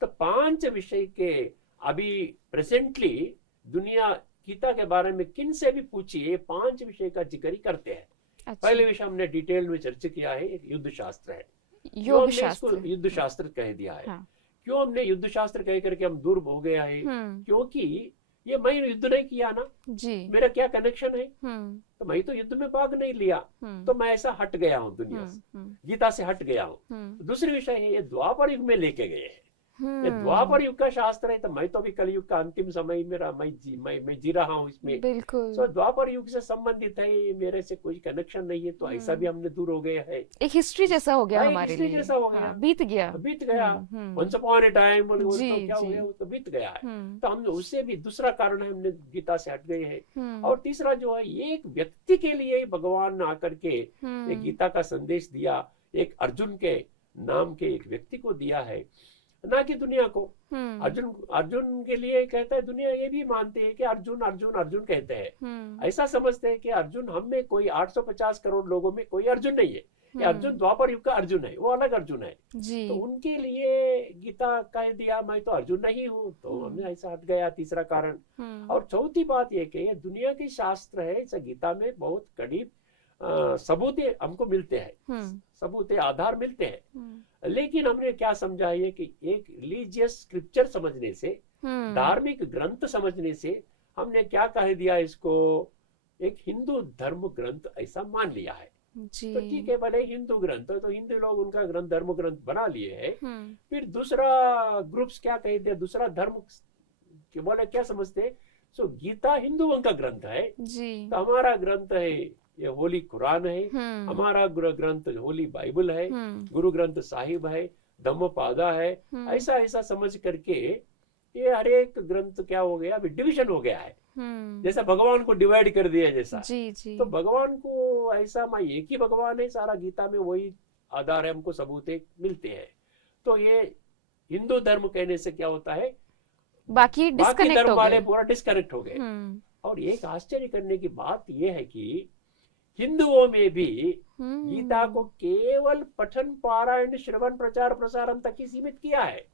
तो 5 विषय के अभी प्रेजेंटली दुनिया गीता के बारे में किन से भी पूछिए 5 विषय का जिक्र ही करते हैं। अच्छा। पहले विषय हमने डिटेल में चर्चा किया है, एक युद्ध शास्त्र है, योग शास्त्र, युद्ध शास्त्र कह दिया है। हाँ। क्यों हमने युद्ध शास्त्र कह करके हम दूर हो गया है, क्योंकि ये मैं युद्ध नहीं किया ना जी, मेरा क्या कनेक्शन है, तो मैं तो युद्ध में भाग नहीं लिया, तो मैं ऐसा हट गया हूँ दुनिया से, गीता से हट गया हूँ। दूसरी विषय है ये द्वापर युग में लेके गए हैं। ये द्वापर युग का शास्त्र है, तो मैं तो अभी कलयुग का अंतिम समय मेरा मैं जी रहा हूँ इसमें। बिल्कुल। तो द्वापर युग से संबंधित है, मेरे से कोई कनेक्शन नहीं है, तो ऐसा भी हमने दूर हो गया है। एक हिस्ट्री जैसा हो गया हमारे लिए, जैसा हो गया, बीत गया वंस अपॉन ए टाइम, तो क्या हो गया, वो तो बीत गया है। तो हम उससे भी दूसरा कारण है, हमने गीता से हट गए हैं। और तीसरा जो है, एक व्यक्ति के लिए भगवान आकर के गीता का संदेश दिया, एक अर्जुन के नाम के एक व्यक्ति को दिया है, ना कि दुनिया को। अर्जुन के लिए कहता है, दुनिया ये भी मानते हैं कि अर्जुन अर्जुन अर्जुन कहते हैं, ऐसा समझते हैं कि अर्जुन हम में कोई 850 करोड़ लोगों में कोई अर्जुन नहीं है, कि अर्जुन द्वापर युग का अर्जुन है, वो अलग अर्जुन है जी। तो उनके लिए गीता कह दिया मैं तो अर्जुन नहीं हूँ, तो हमने ऐसा हट गया, तीसरा कारण। और चौथी बात ये कि ये दुनिया के शास्त्र है, इस गीता में बहुत कड़ी सबूत हमको मिलते हैं, सबूत आधार मिलते हैं, लेकिन हमने क्या समझा है कि एक रिलीजियस स्क्रिप्चर समझने से, धार्मिक ग्रंथ समझने से हमने क्या कह दिया इसको, एक हिंदू धर्म ग्रंथ ऐसा मान लिया है। जी। तो ठीक है, भले हिंदू ग्रंथ है तो हिंदू लोग उनका ग्रंथ धर्म ग्रंथ बना लिए है। फिर दूसरा ग्रुप्स क्या कह दिया, दूसरा धर्म के बोले क्या समझते, सो गीता हिंदुओं का ग्रंथ है जी। तो हमारा ग्रंथ है ये होली कुरान है, हमारा ग्रंथ होली बाइबल है, गुरु ग्रंथ साहिब है, धम्मपादा है, ऐसा ऐसा समझ करके ये हर एक ग्रंथ क्या हो गया, अभी डिविजन हो गया है, जैसा भगवान को डिवाइड कर दिया जैसा। जी जी। तो भगवान को ऐसा मैं एक ही भगवान है, सारा गीता में वही आधार है, हमको सबूत मिलते हैं। तो ये हिंदू धर्म कहने से क्या होता है, बाकी धर्म वाले पूरा डिस्कनेक्ट हो गए। और एक आश्चर्य करने की बात यह है कि हिंदुओं में भी गीता को केवल पठन पारायण श्रवण प्रचार प्रसारण तक ही सीमित किया है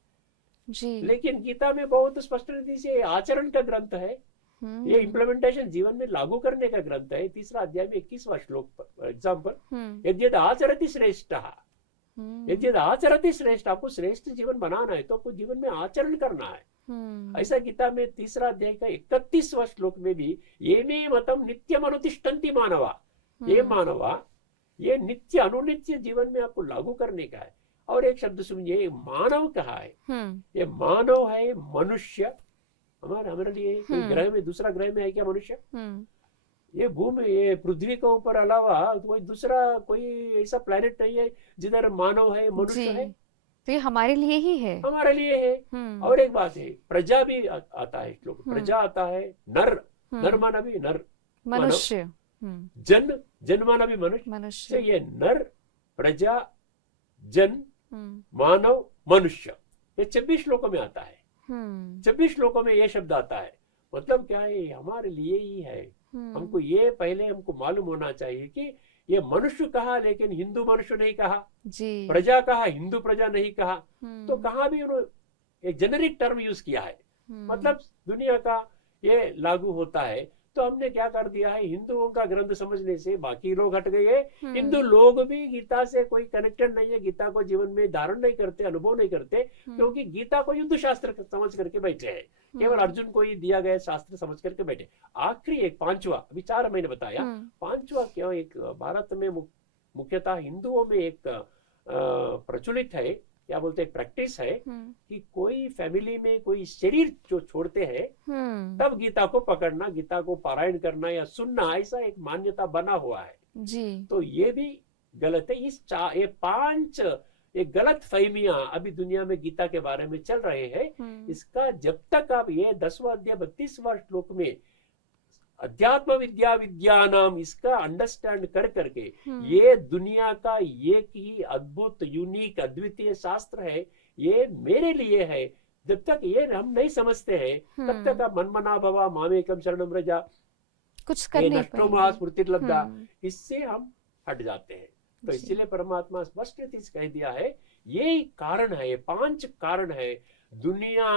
जी। लेकिन गीता में बहुत स्पष्ट रीति से आचरण का ग्रंथ है, ये इम्प्लीमेंटेशन जीवन में लागू करने का ग्रंथ है। तीसरा अध्याय में 21वां श्लोक एग्जाम्पल, यद्यद आचरति श्रेष्ठः, यद्यद आचरति श्रेष्ठ, आपको श्रेष्ठ जीवन बनाना है तो आपको जीवन में आचरण करना है। ऐसा गीता में तीसरा अध्याय का 31वां श्लोक में भी, ये मे मतम नित्यम अनुतिष्ठन्ति मानवा, ये मानवा ये नित्य अनुनित्य जीवन में आपको लागू करने का है। और एक शब्द सुनिए, मानव कहा है, ये मानव है मनुष्य, हमारे लिए कोई ग्रह में, दूसरा ग्रह में है क्या मनुष्य? ये भूमि, ये पृथ्वी के ऊपर अलावा कोई दूसरा कोई ऐसा प्लेनेट नहीं है जिधर मानव है, मनुष्य है। तो ये हमारे लिए ही है, हमारे लिए है। और एक बात है, प्रजा भी आता है श्लोक, प्रजा आता है, नर, नर माना भी नर मनुष्य, जन माना भी मनुष्य। ये नर, प्रजा, जन, मानव, मनुष्य, ये 26 श्लोकों में आता है। 26 श्लोकों में ये शब्द आता है। मतलब क्या है, हमारे लिए ही है। हमको ये पहले हमको मालूम होना चाहिए कि ये मनुष्य कहा लेकिन हिंदू मनुष्य नहीं कहा जी। प्रजा कहा, हिंदू प्रजा नहीं कहा। तो कहाँ भी उन्होंने एक जेनेरिक टर्म यूज किया है, मतलब दुनिया का ये लागू होता है। तो हमने क्या कर दिया है, हिंदुओं का ग्रंथ समझने से बाकी लोग हट गए। हिंदू लोग भी गीता से कोई कनेक्टेड नहीं है, गीता को जीवन में धारण नहीं करते, अनुभव नहीं करते, क्योंकि गीता को युद्ध शास्त्र समझ करके बैठे हैं, केवल अर्जुन को ही दिया गया शास्त्र समझ करके बैठे। आखिरी एक पांचवा, अभी 4 महीने बताया, पांचवा क्या, एक भारत में मुख्यतः हिंदुओं में एक प्रचलित है, क्या बोलते हैं, प्रैक्टिस है कि कोई फैमिली में कोई शरीर जो छोड़ते हैं तब गीता को पकड़ना, गीता को पारायण करना या सुनना, ऐसा एक मान्यता बना हुआ है जी। तो ये भी गलत है। ये 5 एक गलत फहमियां अभी दुनिया में गीता के बारे में चल रहे हैं। इसका जब तक आप ये 10वां अध्याय 32वां श्लोक में अध्यात्म विद्या विद्यानाम, इसका अंडरस्टैंड कर करके ये दुनिया का एक ही अद्भुत यूनिक अद्वितीय शास्त्र है, ये मेरे लिए है, जब तक ये हम नहीं समझते हैं तब तक आप मनमना भवा मामेकम शरणम व्रजा, कुछ करने स्फूर्तिर्लब्धा, इससे हम हट जाते हैं। तो इसलिए परमात्मा स्पष्ट रीति से कह दिया है, ये कारण है, 5 कारण है। दुनिया,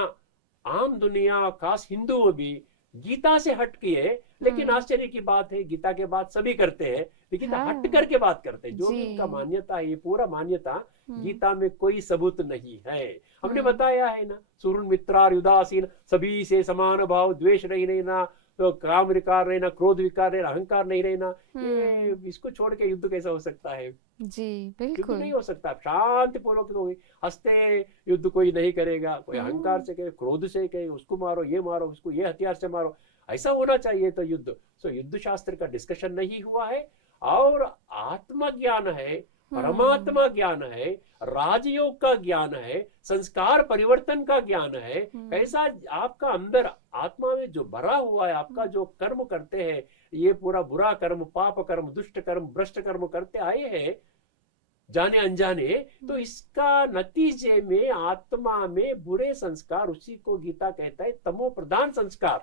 आम दुनिया, खास हिंदुओं भी गीता से हट के है, लेकिन आश्चर्य की बात है गीता के बात सभी करते हैं, लेकिन हट करके बात करते हैं। जो भी उनका मान्यता है, ये पूरा मान्यता गीता में कोई सबूत नहीं है। हमने बताया है ना, सुरुन मित्रार उदासीन, सभी से समान भाव, द्वेष नहीं रहना, तो काम विकार रहना, क्रोध विकार रहना, अहंकार नहीं रहना, ये इसको छोड़ के युद्ध कैसा हो सकता है जी? बिल्कुल नहीं हो सकता। शांति पूर्वक लोग हंसते, युद्ध कोई नहीं करेगा, कोई अहंकार से कहे, क्रोध से कहे, उसको मारो, ये मारो, उसको ये हथियार से मारो, ऐसा होना चाहिए। तो युद्ध शास्त्र का डिस्कशन नहीं हुआ है, और आत्मज्ञान है, परमात्मा ज्ञान है, राजयोग का ज्ञान है, संस्कार परिवर्तन का ज्ञान है। कैसा आपका अंदर आत्मा में जो भरा हुआ है, आपका जो कर्म करते हैं, ये पूरा बुरा कर्म, पाप कर्म, दुष्ट कर्म, भ्रष्ट कर्म करते आए हैं जाने अनजाने, तो इसका नतीजे में आत्मा में बुरे संस्कार, उसी को गीता कहता है तमो प्रधान संस्कार।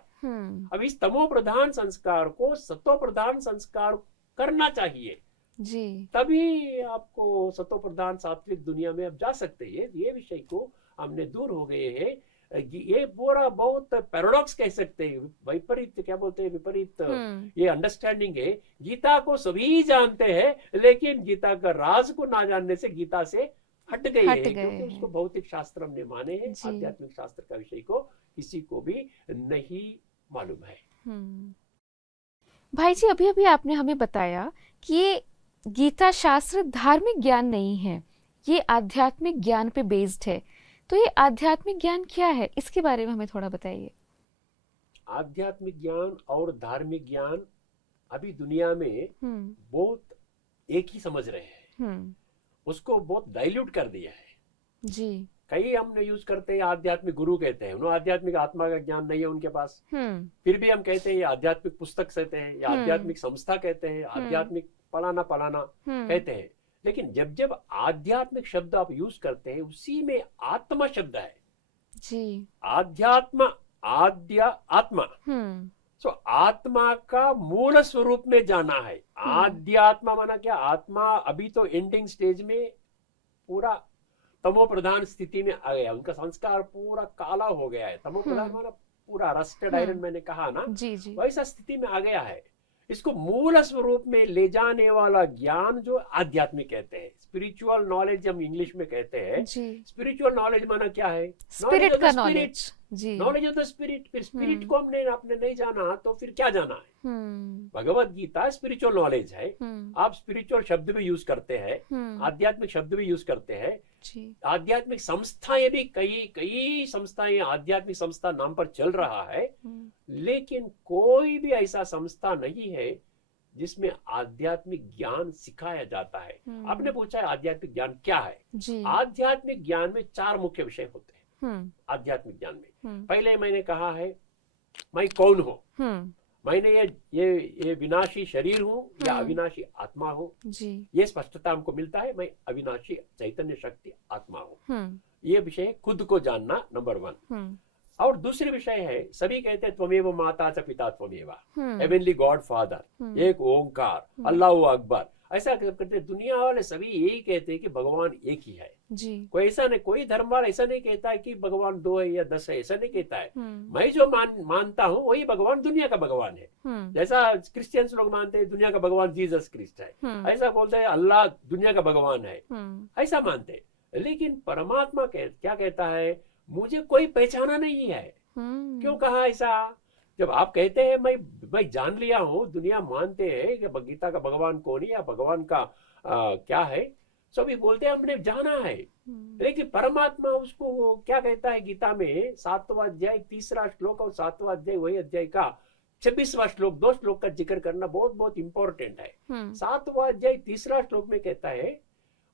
अब इस तमो प्रधान संस्कार को सतो प्रधान संस्कार करना चाहिए जी, तभी आपको सतो प्रधान सात्विक दुनिया में आप जा सकते हैं। ये विषय को हमने दूर हो गए हैं। ये पूरा बहुत पैराडॉक्स कह सकते हैं, विपरीत क्या बोलते हैं, विपरीत ये अंडरस्टैंडिंग है। गीता को सभी जानते हैं लेकिन गीता का राज को ना जानने से गीता से हट गए हैं, क्योंकि उसको भौतिक शास्त्र हमने माने हैं, आध्यात्मिक शास्त्र का विषय को किसी को भी नहीं मालूम है। भाई जी, अभी अभी आपने हमें बताया कि ये गीता शास्त्र धार्मिक ज्ञान नहीं है, ये आध्यात्मिक ज्ञान पे बेस्ड है। तो ये आध्यात्मिक ज्ञान क्या है, इसके बारे में हमें थोड़ा बताइए। आध्यात्मिक ज्ञान और धार्मिक ज्ञान अभी दुनिया में बहुत एक ही समझ रहे हैं, उसको बहुत डाइल्यूट कर दिया है जी। कई हमने यूज करते हैं आध्यात्मिक गुरु कहते हैं, उन्होंने आध्यात्मिक आत्मा का ज्ञान नहीं है उनके पास, फिर भी हम कहते हैं ये आध्यात्मिक पुस्तक कहते हैं या आध्यात्मिक संस्था कहते हैं, आध्यात्मिक फलाना फलाना कहते हैं। लेकिन जब जब आध्यात्मिक शब्द आप यूज करते हैं उसी में आत्मा शब्द है जी। आध्यात्म आद्या आत्मा, सो आत्मा का मूल स्वरूप में जाना है। आध्यात्मा माना क्या, आत्मा अभी तो एंडिंग स्टेज में पूरा तमो प्रधान स्थिति में आ गया, उनका संस्कार पूरा काला हो गया है। तमो प्रधान माना पूरा रस्टेड आयरन, मैंने कहा ना जी जी। वैसा स्थिति में आ गया है। इसको मूल स्वरूप में ले जाने वाला ज्ञान जो आध्यात्मिक कहते हैं, स्पिरिचुअल नॉलेज हम इंग्लिश में कहते हैं। स्पिरिचुअल नॉलेज माना क्या है, स्पिरिट का नॉलेज जी, नॉलेज ऑफ द स्पिरिट। फिर स्पिरिट को हमने आपने नहीं जाना तो फिर क्या जाना है। भगवत गीता स्पिरिचुअल नॉलेज है। आप स्पिरिचुअल शब्द भी यूज करते हैं, आध्यात्मिक शब्द भी यूज करते हैं। आध्यात्मिक संस्थाएं भी कई संस्थाएं आध्यात्मिक संस्था नाम पर चल रहा है, लेकिन कोई भी ऐसा संस्था नहीं है जिसमें आध्यात्मिक ज्ञान सिखाया जाता है। आपने पूछा है आध्यात्मिक ज्ञान क्या है। आध्यात्मिक ज्ञान में 4 मुख्य विषय होते हैं आध्यात्मिक ज्ञान में। पहले मैंने कहा है मैं कौन हूँ, मैंने ये विनाशी शरीर हूँ या अविनाशी आत्मा हूँ, ये स्पष्टता हमको मिलता है। मैं अविनाशी चैतन्य शक्ति आत्मा हूँ, ये विषय खुद को जानना नंबर 1। और दूसरे विषय है, सभी कहते हैं त्वमेव माता च पिता त्वमेव, हेवनली गॉड फादर, एक ओंकार, अल्लाह अकबर, ऐसा करते दुनिया वाले सभी यही कहते हैं कि भगवान एक ही है जी। कोई ऐसा नहीं, कोई धर्म वाला ऐसा नहीं कहता है कि भगवान 2 है या 10 है, ऐसा नहीं कहता है। मैं जो मानता हूँ वही भगवान दुनिया का भगवान है। जैसा क्रिश्चियंस लोग मानते हैं दुनिया का भगवान जीसस क्रिस्ट है, ऐसा बोलते हैं अल्लाह दुनिया का भगवान है, ऐसा मानते हैं। लेकिन परमात्मा क्या कहता है, मुझे कोई पहचाना नहीं है। क्यों कहा ऐसा? जब आप कहते हैं मैं जान लिया हूँ, दुनिया मानते हैं कि गीता का भगवान कौन है या भगवान का क्या है, सभी बोलते हैं हमने जाना है। लेकिन परमात्मा उसको क्या कहता है गीता में 7वां अध्याय 3रा श्लोक और 7वां अध्याय वही अध्याय का 26वां श्लोक, 2 श्लोक का जिक्र करना बहुत बहुत इंपॉर्टेंट है। 7वां अध्याय 3रा श्लोक में कहता है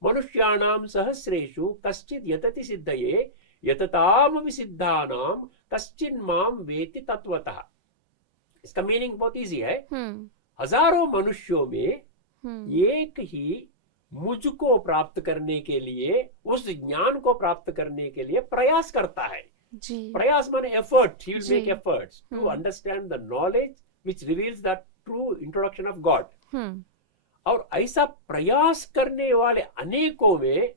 मनुष्याणाम सहस्रेषु कश्चित् यतति सिद्धये यतताम विसिद्धानां कश्चिन् माम वेति तत्वतः। इसका मीनिंग बहुत इजी है। हजारों मनुष्यों में एक ही मुझको प्राप्त करने के लिए, उस ज्ञान को प्राप्त करने के लिए प्रयास करता है जी। प्रयास माने effort, he will make efforts to understand the knowledge which reveals the true introduction of God। और ऐसा प्रयास करने वाले अनेकों में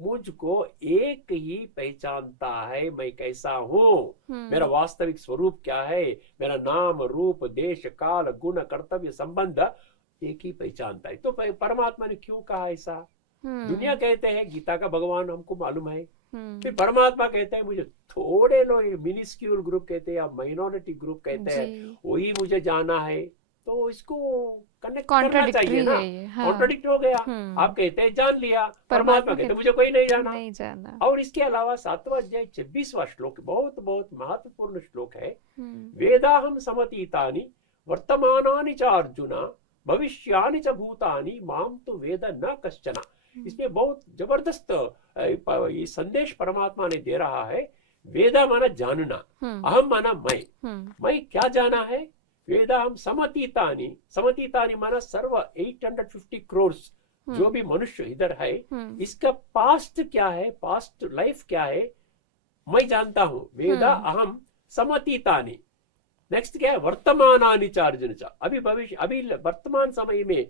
मुझको एक ही पहचानता है, मैं कैसा हूँ, मेरा वास्तविक स्वरूप क्या है, मेरा नाम रूप देश काल गुण कर्तव्य संबंध एक ही पहचानता है। तो परमात्मा ने क्यों कहा ऐसा? दुनिया कहते हैं गीता का भगवान हमको मालूम है, फिर परमात्मा कहते हैं मुझे थोड़े लोग मिनिस्क्यूल ग्रुप कहते हैं या माइनॉरिटी ग्रुप कहते हैं वही मुझे जाना है। तो इसको कनेक्ट करना चाहिए ना, कॉन्ट्रडिक्ट हो गया। आप कहते हैं जान लिया, परमात्मा कहते मुझे कोई नहीं जाना। और इसके अलावा 7वां अध्याय 26वां श्लोक बहुत बहुत महत्वपूर्ण श्लोक है। वेदाहम समतीतानि वर्तमानानि च अर्जुन भविष्यानि च भूतानि माम तो वेद न कश्चन। इसमें बहुत जबरदस्त ये संदेश परमात्मा ने दे रहा है। वेदा माना जानना, अहम माना मैं क्या जाना है। वेदाहम समतीतानि, समतीतानि माना सर्व 850 करोड़ जो भी मनुष्य इधर है, इसका पास्ट क्या है, पास्ट लाइफ क्या है, मैं जानता हूँ। वेदा अहम समतीतानि। नेक्स्ट क्या है, वर्तमानानि च अर्जुन च। अभी भविष्य, अभी वर्तमान समय में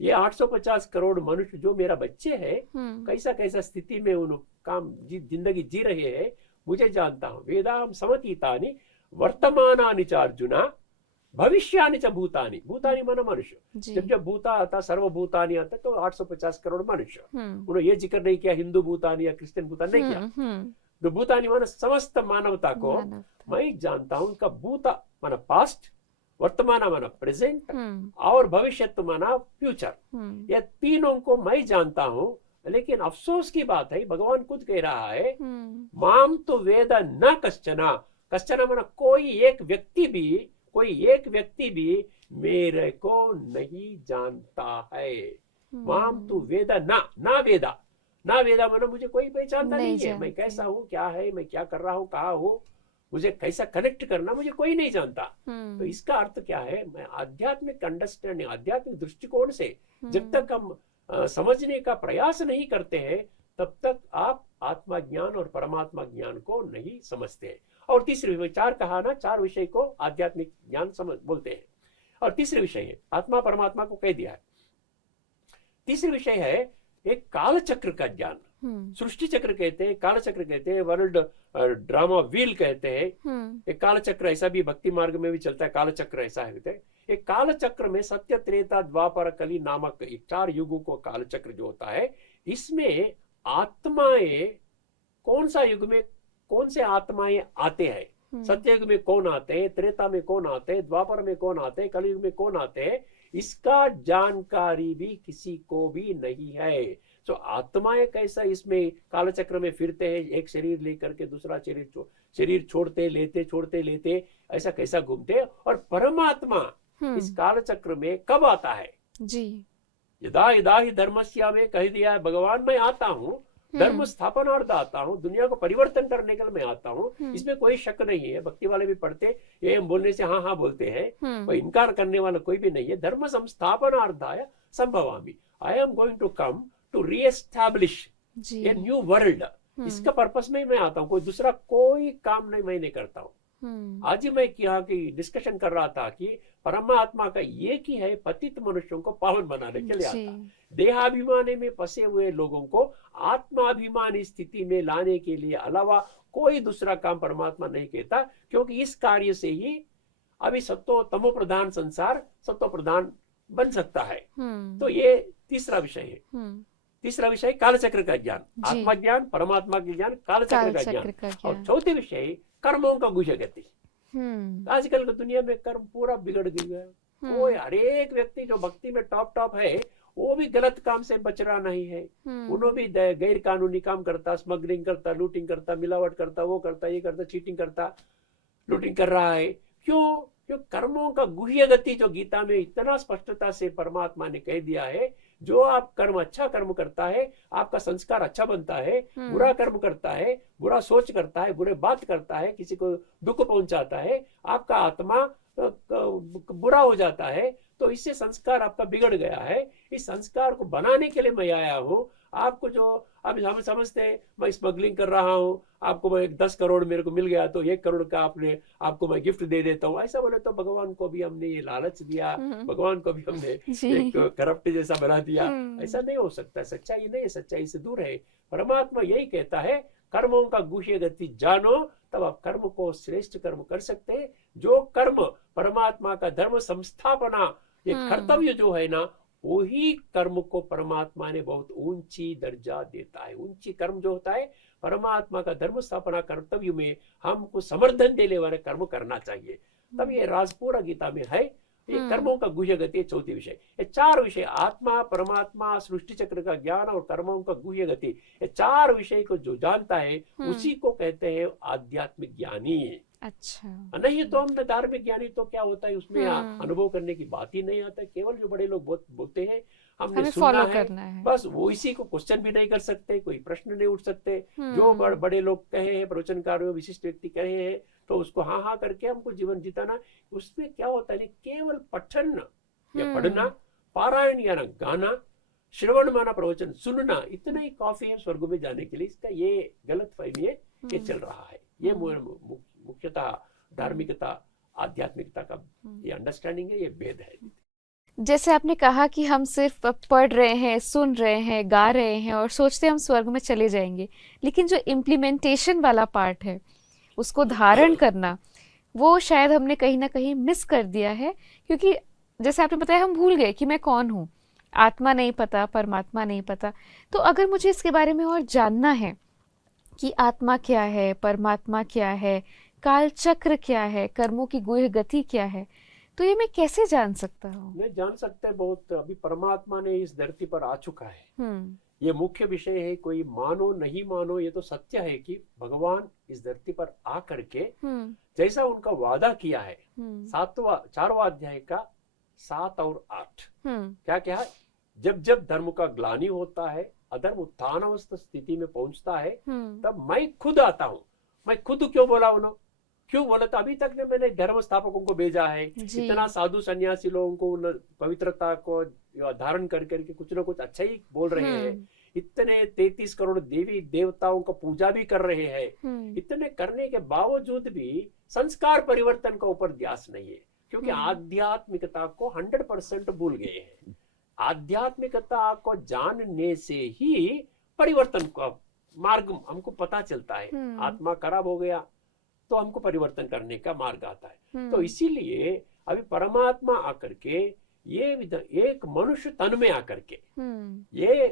ये 850 करोड़ मनुष्य जो मेरा बच्चे हैं, कैसा कैसा स्थिति में उन काम जिंदगी जी रहे हैं, मुझे जानता हूँ। वेदाहं समतीतानि वर्तमानानि च अर्जुन भविष्यानि च भूतानि। भूतानि माना मनुष्य। जी। जब जब आता सर्वभूतानि आता तो 850 करोड़ मनुष्य। हम्म उन्होंने ये जिक्र नहीं किया हिंदू भूतानि या क्रिश्चियन भूतान नहीं किया। तो भूतानि माना समस्त मानवता को मानवता। मैं जानता हूँ। उनका भूता माना पास्ट, वर्तमान माना प्रेजेंट हम्म और भविष्य माना फ्यूचर। ये तीनों को मैं जानता हूँ। लेकिन अफसोस की बात है, भगवान खुद कह रहा है माम तो वेद न कश्चना। कश्चना माना कोई एक व्यक्ति भी मेरे को नहीं जानता है। माम तो वेद ना वेदा। ना वेदा माना मुझे कोई पहचानता नहीं है। मैं कैसा हूँ, क्या है, मैं क्या कर रहा हूँ, कहाँ हूँ, मुझे कैसा कनेक्ट करना, मुझे कोई नहीं जानता। तो इसका अर्थ क्या है, मैं आध्यात्मिक अंडरस्टैंडिंग, आध्यात्मिक दृष्टिकोण से जब तक हम समझने का प्रयास नहीं करते हैं तब तक आप आत्मा ज्ञान और परमात्मा ज्ञान को नहीं समझते हैं। और तीसरे विचार कहा ना, 4 विषय को आध्यात्मिक ज्ञान समझ बोलते हैं। और तीसरे विषय है आत्मा परमात्मा को कह दिया है। तीसरे विषय है एक काल चक्र का ज्ञान। सृष्टि चक्र कहते हैं, काल चक्र कहते हैं, वर्ल्ड ड्रामा व्हील कहते हैं। एक काल चक्र ऐसा भी भक्ति मार्ग में भी चलता है, काल चक्र ऐसा है। एक काल चक्र में सत्य त्रेता द्वापर कली नामक 4 युगों को काल चक्र जो होता है, इसमें आत्माएं कौन सा युग में कौन से आत्माएं आते हैं, सत्ययुग में कौन आते हैं, त्रेता में कौन आते हैं, द्वापर में कौन आते हैं, कलयुग में कौन आते हैं, इसका जानकारी भी किसी को भी नहीं है। तो आत्माएं कैसा इसमें कालचक्र में फिरते हैं, एक शरीर लेकर के दूसरा शरीर छोड़ते लेते ऐसा कैसा घूमते हैं। और परमात्मा इस कालचक्र में कब आता है जी। यदा यदा ही धर्मस्या में कह दिया है, भगवान मैं आता हूँ, धर्म स्थापनार्थ आता हूँ, दुनिया को परिवर्तन करने के लिए मैं आता हूँ। इसमें कोई शक नहीं है। भक्ति वाले भी पढ़ते, ये हम बोलने से हाँ हाँ बोलते हैं, कोई इनकार करने वाला कोई भी नहीं है। धर्म संस्थापनार्थाय संभवामि, I am going to come to re-establish a new world. इसका पर्पस में मैं आता हूँ, कोई दूसरा कोई काम नहीं मैं नहीं करता हूँ। आज ही मैं यहाँ की डिस्कशन कर रहा था कि परमात्मा का एक ही है, पतित मनुष्यों को पावन बनाने के लिए आता। देहाभिमानी में फंसे हुए लोगों को आत्माभिमानी स्थिति में लाने के लिए अलावा कोई दूसरा काम परमात्मा नहीं कहता, क्योंकि इस कार्य से ही अभी सत्तो तमो प्रधान संसार सत्तो प्रधान बन सकता है। तो ये तीसरा विषय है। तीसरा विषय कालचक्र का ज्ञान, आत्मा ज्ञान, परमात्मा के ज्ञान, कालचक्र का ज्ञान। और चौथे विषय कर्मों का गुह्य गति। आजकल की दुनिया में कर्म पूरा बिगड़ गया है। कोई हर एक व्यक्ति जो भक्ति में टॉप है वो भी गलत काम से बच रहा नहीं है। उन्होंने भी गैर कानूनी काम करता, स्मगलिंग करता, लूटिंग करता, मिलावट करता, वो करता, ये करता, चीटिंग करता, लूटिंग कर रहा है। क्यों कर्मों का गुह्य गति जो गीता में इतना स्पष्टता से परमात्मा ने कह दिया है, जो आप कर्म अच्छा कर्म करता है आपका संस्कार अच्छा बनता है, बुरा कर्म करता है, बुरा सोच करता है, बुरे बात करता है, किसी को दुख पहुंचाता है, आपका आत्मा बुरा हो जाता है। तो इससे संस्कार आपका बिगड़ गया है। इस संस्कार को बनाने के लिए मैं आया हूँ। आपको जो अब हम समझते हैं मैं स्मगलिंग कर रहा हूँ, आपको मैं 10 करोड़ मेरे को मिल गया तो 1 करोड़ का आपको मैं गिफ्ट दे देता हूँ, ऐसा बोले तो भगवान को भी हमने ये लालच दिया, भगवान को भी हमने एक करप्ट जैसा बना दिया। ऐसा नहीं हो सकता, सच्चाई नहीं है, सच्चाई से दूर है। परमात्मा यही कहता है कर्मों का गुह्य गति जानो, तब आप कर्म को श्रेष्ठ कर्म कर सकते हैं। जो कर्म परमात्मा का धर्म संस्थापना ये कर्तव्य जो है ना, वही कर्म को परमात्मा ने बहुत ऊंची दर्जा देता है। ऊंची कर्म जो होता है परमात्मा का धर्म स्थापना कर्तव्य में हमको समर्थन देने वाले कर्म करना चाहिए। तब ये राज पूरा गीता में है। ये कर्मों का गुह्य गति चौथे विषय। ये 4 विषय आत्मा, परमात्मा, सृष्टि चक्र का ज्ञान और कर्मों का गुह्य गति, ये 4 विषय को जो जानता है उसी को कहते हैं आध्यात्मिक ज्ञानी। अच्छा, नहीं तो हम धार्मिक ज्ञानी तो क्या होता है, उसमें अनुभव करने की बात ही नहीं आता। केवल जो बड़े लोग बोलते हैं हमने सुना है, बस वो इसी को क्वेश्चन भी नहीं कर सकते, कोई प्रश्न नहीं उठ सकते। जो बड़े लोग कहे हैं, प्रवचनकारों विशिष्ट व्यक्ति कहे हैं, तो उसको हाँ हाँ करके हमको जीवन जिताना। उसमें क्या होता है, केवल पठन या पढ़ना, पारायण या गाना, श्रवण माना प्रवचन सुनना, इतना ही काफी है स्वर्ग में जाने के लिए। इसका ये गलत फहमी है, ये चल रहा है। ये मुख्यतः धार्मिकता, आध्यात्मिकता का ये अंडरस्टैंडिंग है, ये भेद है। जैसे आपने कहा कि हम सिर्फ पढ़ रहे हैं, सुन रहे हैं, गा रहे हैं और सोचते हैं हम स्वर्ग में चले जाएंगे, लेकिन जो इम्प्लीमेंटेशन वाला पार्ट है, उसको धारण करना, वो शायद हमने कहीं ना कहीं मिस कर दिया है। क्योंकि जैसे आपने बताया, हम भूल गए कि मैं कौन हूँ। आत्मा नहीं पता, परमात्मा नहीं पता। तो अगर मुझे इसके बारे में और जानना है कि आत्मा क्या है, परमात्मा क्या है, काल चक्र क्या है, कर्मों की गुह गति क्या है, तो ये मैं कैसे जान सकता हूँ? मैं जान सकते हैं बहुत। अभी परमात्मा ने इस धरती पर आ चुका है, हम्म। ये मुख्य विषय है। कोई मानो नहीं मानो, ये तो सत्य है कि भगवान इस धरती पर आ करके हम्म। जैसा उनका वादा किया है, हम्म। चारवां अध्याय का 7 और 8, हम्म। क्या क्या है? जब जब धर्म का ग्लानि होता है, अधर्म उत्थानवस्थ स्थिति में पहुंचता है, हम्म। तब मैं खुद आता हूं। मैं खुद क्यों बोला उन्होंने? क्यों बोला? तो अभी तक ने मैंने धर्म स्थापकों को भेजा है, जी। इतना साधु सन्यासी लोगों को पवित्रता को धारण कर करके कुछ ना कुछ अच्छा ही बोल रहे हैं। हम्म। इतने 33 करोड़ देवी देवताओं का पूजा भी कर रहे हैं। हम्म। इतने करने के बावजूद भी संस्कार परिवर्तन का ऊपर ध्यास नहीं है, क्योंकि आध्यात्मिकता को 100% भूल गए हैं। आध्यात्मिकता को जानने से ही परिवर्तन का मार्ग हमको पता चलता है। आत्मा खराब हो गया तो हमको परिवर्तन करने का मार्ग आता है। तो इसीलिए अभी परमात्मा आकर के ये एक मनुष्य तन में आकर के ये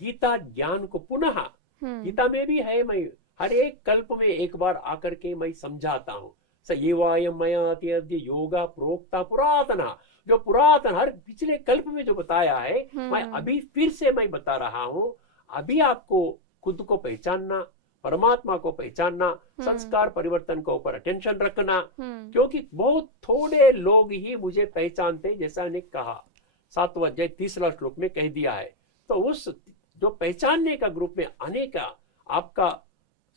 गीता ज्ञान को पुनः, गीता में भी है, मैं हर एक कल्प में एक बार आकर के मैं समझाता हूँ। स एवायम मयाति अद्य योगा प्रोक्ता पुरातना, जो पुरातन हर पिछले कल्प में जो बताया है, मैं अभी फिर से मैं बता रहा हूँ। अभी आपको खुद को पहचानना, परमात्मा को पहचानना, संस्कार परिवर्तन के ऊपर अटेंशन रखना, क्योंकि बहुत थोड़े लोग ही मुझे पहचानते, जैसा ने कहा 7वां अध्याय 30वां श्लोक में कह दिया है। तो उस जो पहचानने का ग्रुप में आने का आपका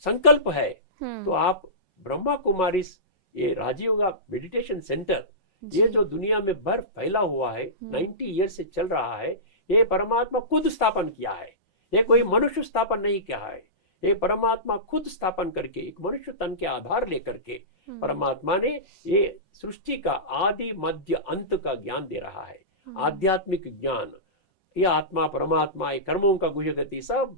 संकल्प है, तो आप ब्रह्मा कुमारी ये राजयोग मेडिटेशन सेंटर, ये जो दुनिया में भर फैला हुआ है, 90 ईयर से चल रहा है, ये परमात्मा खुद स्थापन किया है। ये कोई मनुष्य स्थापन नहीं किया है, ये परमात्मा खुद स्थापन करके एक मनुष्य तन के आधार लेकर के परमात्मा ने ये सृष्टि का आदि मध्य अंत का ज्ञान दे रहा है। आध्यात्मिक ज्ञान, ये आत्मा परमात्मा, ये कर्मों का गुह्य गति सब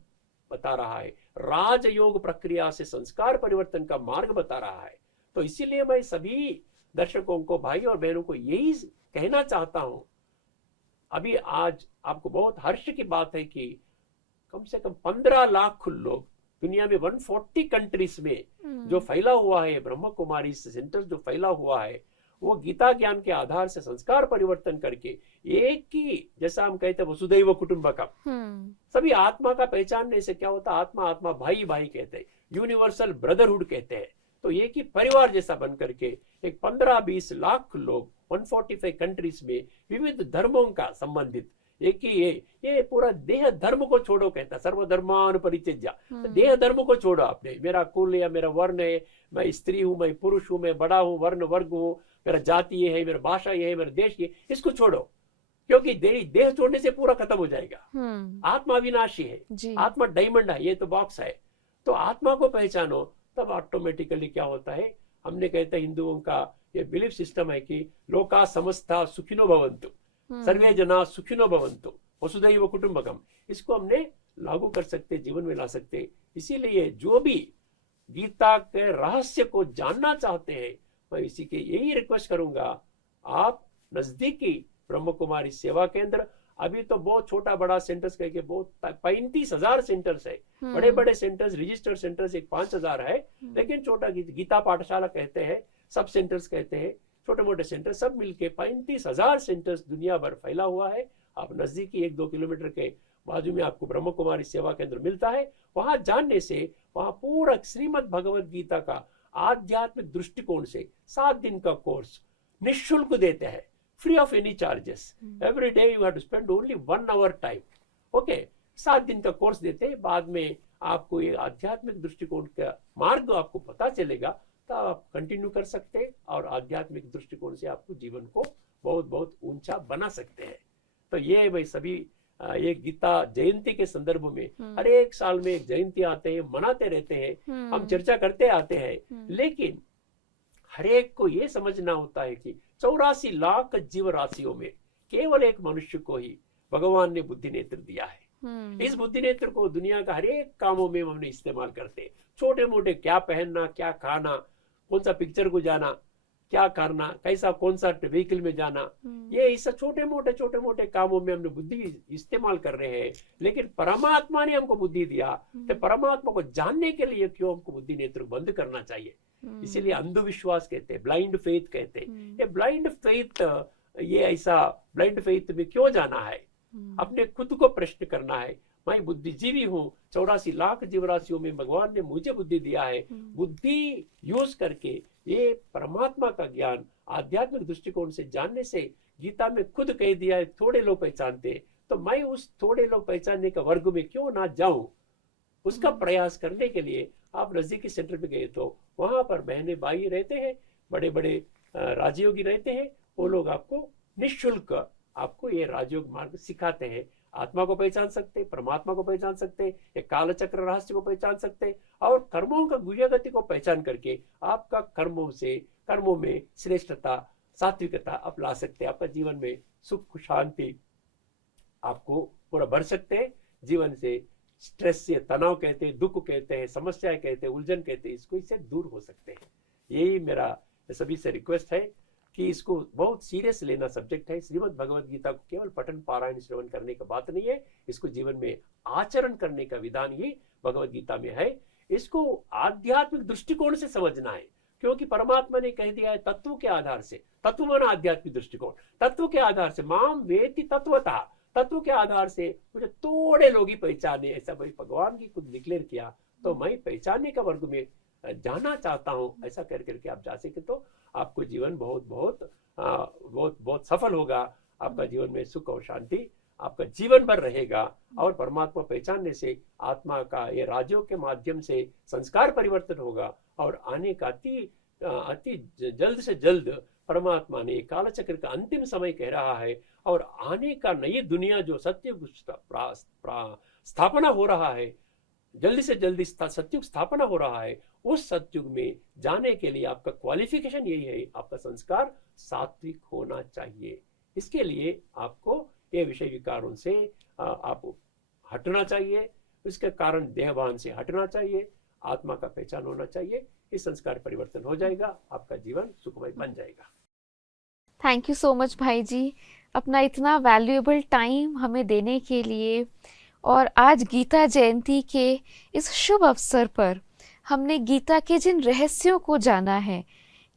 बता रहा है। राजयोग प्रक्रिया से संस्कार परिवर्तन का मार्ग बता रहा है। तो इसीलिए मैं सभी दर्शकों को, भाई और बहनों को यही कहना चाहता हूं। अभी आज आपको बहुत हर्ष की बात है कि कम से कम 15 लाख लोग दुनिया में 140 कंट्रीज में जो फैला हुआ है, ब्रह्म कुमारी सेंटर जो फैला हुआ है, वो गीता ज्ञान के आधार से संस्कार परिवर्तन करके एक ही, जैसा हम कहते हैं वसुदैव कुटुंबकम, सभी आत्मा का पहचानने से क्या होता है, आत्मा आत्मा भाई भाई कहते हैं, यूनिवर्सल ब्रदरहुड कहते हैं। तो एक ही परिवार जैसा बन करके एक 15-20 लाख लोग 145 कंट्रीज में विविध धर्मों का संबंधित एक ही ये पूरा देह धर्म को छोड़ो कहता, सर्वधर्मान परित्यज्य। तो देह धर्म को छोड़ो आपने, मेरा कुल या मेरा वर्ण है, मैं स्त्री हूं, मैं पुरुष हूं, मैं बड़ा हूं, वर्ण वर्ग हूं, मेरा जाति ये है, मेरा भाषा ये है, मेरा देश ये, इसको छोड़ो, क्योंकि देह छोड़ने से पूरा खत्म हो जाएगा। आत्मा विनाशी है, आत्मा डायमंड है, ये तो बॉक्स है। तो आत्मा को पहचानो, तब ऑटोमेटिकली क्या होता है, हमने कहते हैं हिंदुओं का ये बिलीफ सिस्टम है कि लोका समस्ता सुखिनो भवन्तु, सर्वे जना सुखिनो भवन्तु, वसुधैव कुटुंबकम, इसको हमने लागू कर सकते, जीवन में ला सकते। इसीलिए जो भी गीता के रहस्य को जानना चाहते हैं, मैं इसी के यही रिक्वेस्ट करूंगा, आप नजदीकी ब्रह्म कुमारी सेवा केंद्र, अभी तो बहुत छोटा बड़ा सेंटर्स कह के बहुत 35,000 सेंटर्स है, बड़े बड़े सेंटर्स रजिस्टर्ड सेंटर्स एक 5,000 है, लेकिन छोटा गीता पाठशाला कहते हैं, सब सेंटर्स कहते हैं, छोटे मोटे सेंटर सब मिलके 35,000 सेंटर्स दुनिया भर फैला हुआ है। आप नजदीकी 1-2 किलोमीटर के बाजू में आपको ब्रह्म कुमारी सेवा केंद्र मिलता है। वहां जानने से वहां पूरा श्रीमद् भगवद गीता का आध्यात्मिक दृष्टिकोण से 7 दिन का कोर्स निःशुल्क देते हैं, free of any charges. Every day you have to spend only 1 hour time. Okay, 7 दिन का कोर्स देते हैं। बाद में आपको ये आध्यात्मिक दृष्टिकोण का मार्ग आपको पता चलेगा, तो आप कंटिन्यू कर सकते हैं और आध्यात्मिक दृष्टिकोण से आपको जीवन को बहुत बहुत ऊंचा बना सकते हैं। तो ये भाई सभी ये गीता जयंती के संदर्भ में हर एक साल में एक जयंती आते हैं, मनाते रहते हैं, हम चर्चा करते आते हैं, लेकिन हर एक को ये समझना होता है कि 84 लाख जीव राशियों में केवल एक मनुष्य को ही भगवान ने बुद्धि नेत्र दिया है। इस बुद्धि नेत्र को दुनिया का हर एक कामों में हमने इस्तेमाल करते हैं। छोटे मोटे, क्या पहनना, क्या खाना, कौन सा पिक्चर को जाना, क्या करना, कैसा कौन सा व्हीकल में जाना, ये इस छोटे मोटे कामों में हमने बुद्धि इस्तेमाल कर रहे हैं। लेकिन परमात्मा ने हमको बुद्धि दिया, तो परमात्मा को जानने के लिए क्यों हमको बुद्धि नेत्र बंद करना चाहिए? इसीलिए अंधविश्वास कहते हैं, ब्लाइंड फेथ कहते हैं। ये ब्लाइंड फेथ, ये ऐसा ब्लाइंड फेथ में क्यों जाना है? अपने खुद को प्रश्न करना है। मैं बुद्धिजीवी हूँ, 84 लाख जीवराशियों में भगवान ने मुझे बुद्धि दिया है। बुद्धि यूज करके ये परमात्मा का ज्ञान आध्यात्मिक दृष्टिकोण से जानने से, गीता में खुद कह दिया है थोड़े लोग पहचानते, तो मैं उस थोड़े लोग पहचानने का वर्ग में क्यों ना जाऊं? उसका प्रयास करने के लिए आप नजदीकी सेंटर पे गए तो वहां पर बहने भाई रहते हैं, बड़े बड़े राजयोगी रहते हैं। वो लोग आपको निःशुल्क आपको ये राजयोग मार्ग सिखाते हैं। आत्मा को पहचान सकते, परमात्मा को पहचान सकते, एक काल चक्र रहस्य को पहचान सकते, और कर्मों का गुह्य गति को पहचान करके आपका कर्मों में श्रेष्ठता, सात्विकता आप ला सकते। आपका जीवन में सुख शांति आपको पूरा भर सकते हैं। जीवन से स्ट्रेस से, तनाव कहते हैं, दुख कहते हैं, समस्याएं कहते हैं, उलझन कहते हैं, इससे दूर हो सकते हैं। यही मेरा सभी से रिक्वेस्ट है कि इसको बहुत सीरियस लेना सब्जेक्ट है। श्रीमद् भगवद गीता को केवल पठन पारायण श्रवण करने का बात नहीं है, इसको जीवन में आचरण करने का विधान ही भगवद गीता में है। इसको आध्यात्मिक दृष्टिकोण से समझना है, क्योंकि परमात्मा ने कह दिया है तत्व के आधार से, तत्व माना आध्यात्मिक दृष्टिकोण, तत्व के आधार से माम वेति तत्वतः, तत्व के आधार से मुझे थोड़े लोग ही पहचाने, ऐसा भाई भगवान की खुद डिक्लेयर किया। तो मैं पहचानने का वर्ग में जाना चाहता हूं, ऐसा कर करके आप जा सके तो आपको जीवन बहुत बहुत बहुत बहुत सफल होगा। आपका जीवन में सुख और शांति आपका जीवन भर रहेगा। और परमात्मा पहचानने से आत्मा का ये राजयोग के माध्यम से संस्कार परिवर्तन होगा, और आने का अति जल्द से जल्द परमात्मा ने काल चक्र का अंतिम समय कह रहा है, और आने का नई दुनिया जो सत्युग स्थापना हो रहा है, जल्दी से जल्दी सत्युग स्थापना हो रहा है, उस सत्युग में जाने के लिए आपका क्वालिफिकेशन यही है, आपका संस्कार सात्विक होना चाहिए। इसके लिए आपको ये विषय विकारों से आप हटना चाहिए, इसके कारण देहभान से हटना चाहिए, आत्मा का पहचान होना चाहिए। इस संस्कार परिवर्तन हो जाएगा, आपका जीवन सुखमय बन जाएगा। थैंक यू सो मच भाई जी, अपना इतना वैल्यूएबल टाइम हमें देने के लिए। और आज गीता जयंती के इस शुभ अवसर पर हमने गीता के जिन रहस्यों को जाना है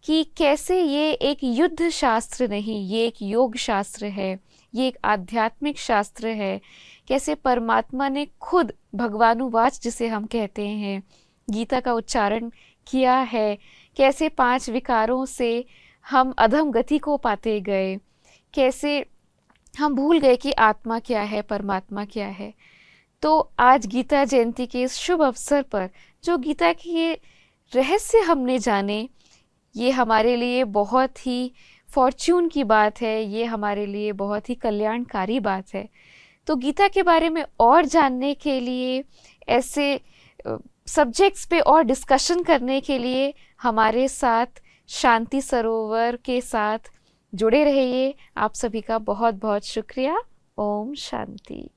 कि कैसे ये एक युद्ध शास्त्र नहीं, ये एक योग शास्त्र है, ये एक आध्यात्मिक शास्त्र है। कैसे परमात्मा ने खुद भगवानुवाच जिसे हम कहते हैं, गीता का उच्चारण किया है। कैसे 5 विकारों से हम अधम गति को पाते गए, कैसे हम भूल गए कि आत्मा क्या है, परमात्मा क्या है। तो आज गीता जयंती के इस शुभ अवसर पर जो गीता के ये रहस्य हमने जाने, ये हमारे लिए बहुत ही फॉर्च्यून की बात है, ये हमारे लिए बहुत ही कल्याणकारी बात है। तो गीता के बारे में और जानने के लिए, ऐसे सब्जेक्ट्स पे और डिस्कशन करने के लिए हमारे साथ शांति सरोवर के साथ जुड़े रहिए। आप सभी का बहुत बहुत शुक्रिया। ओम शांति।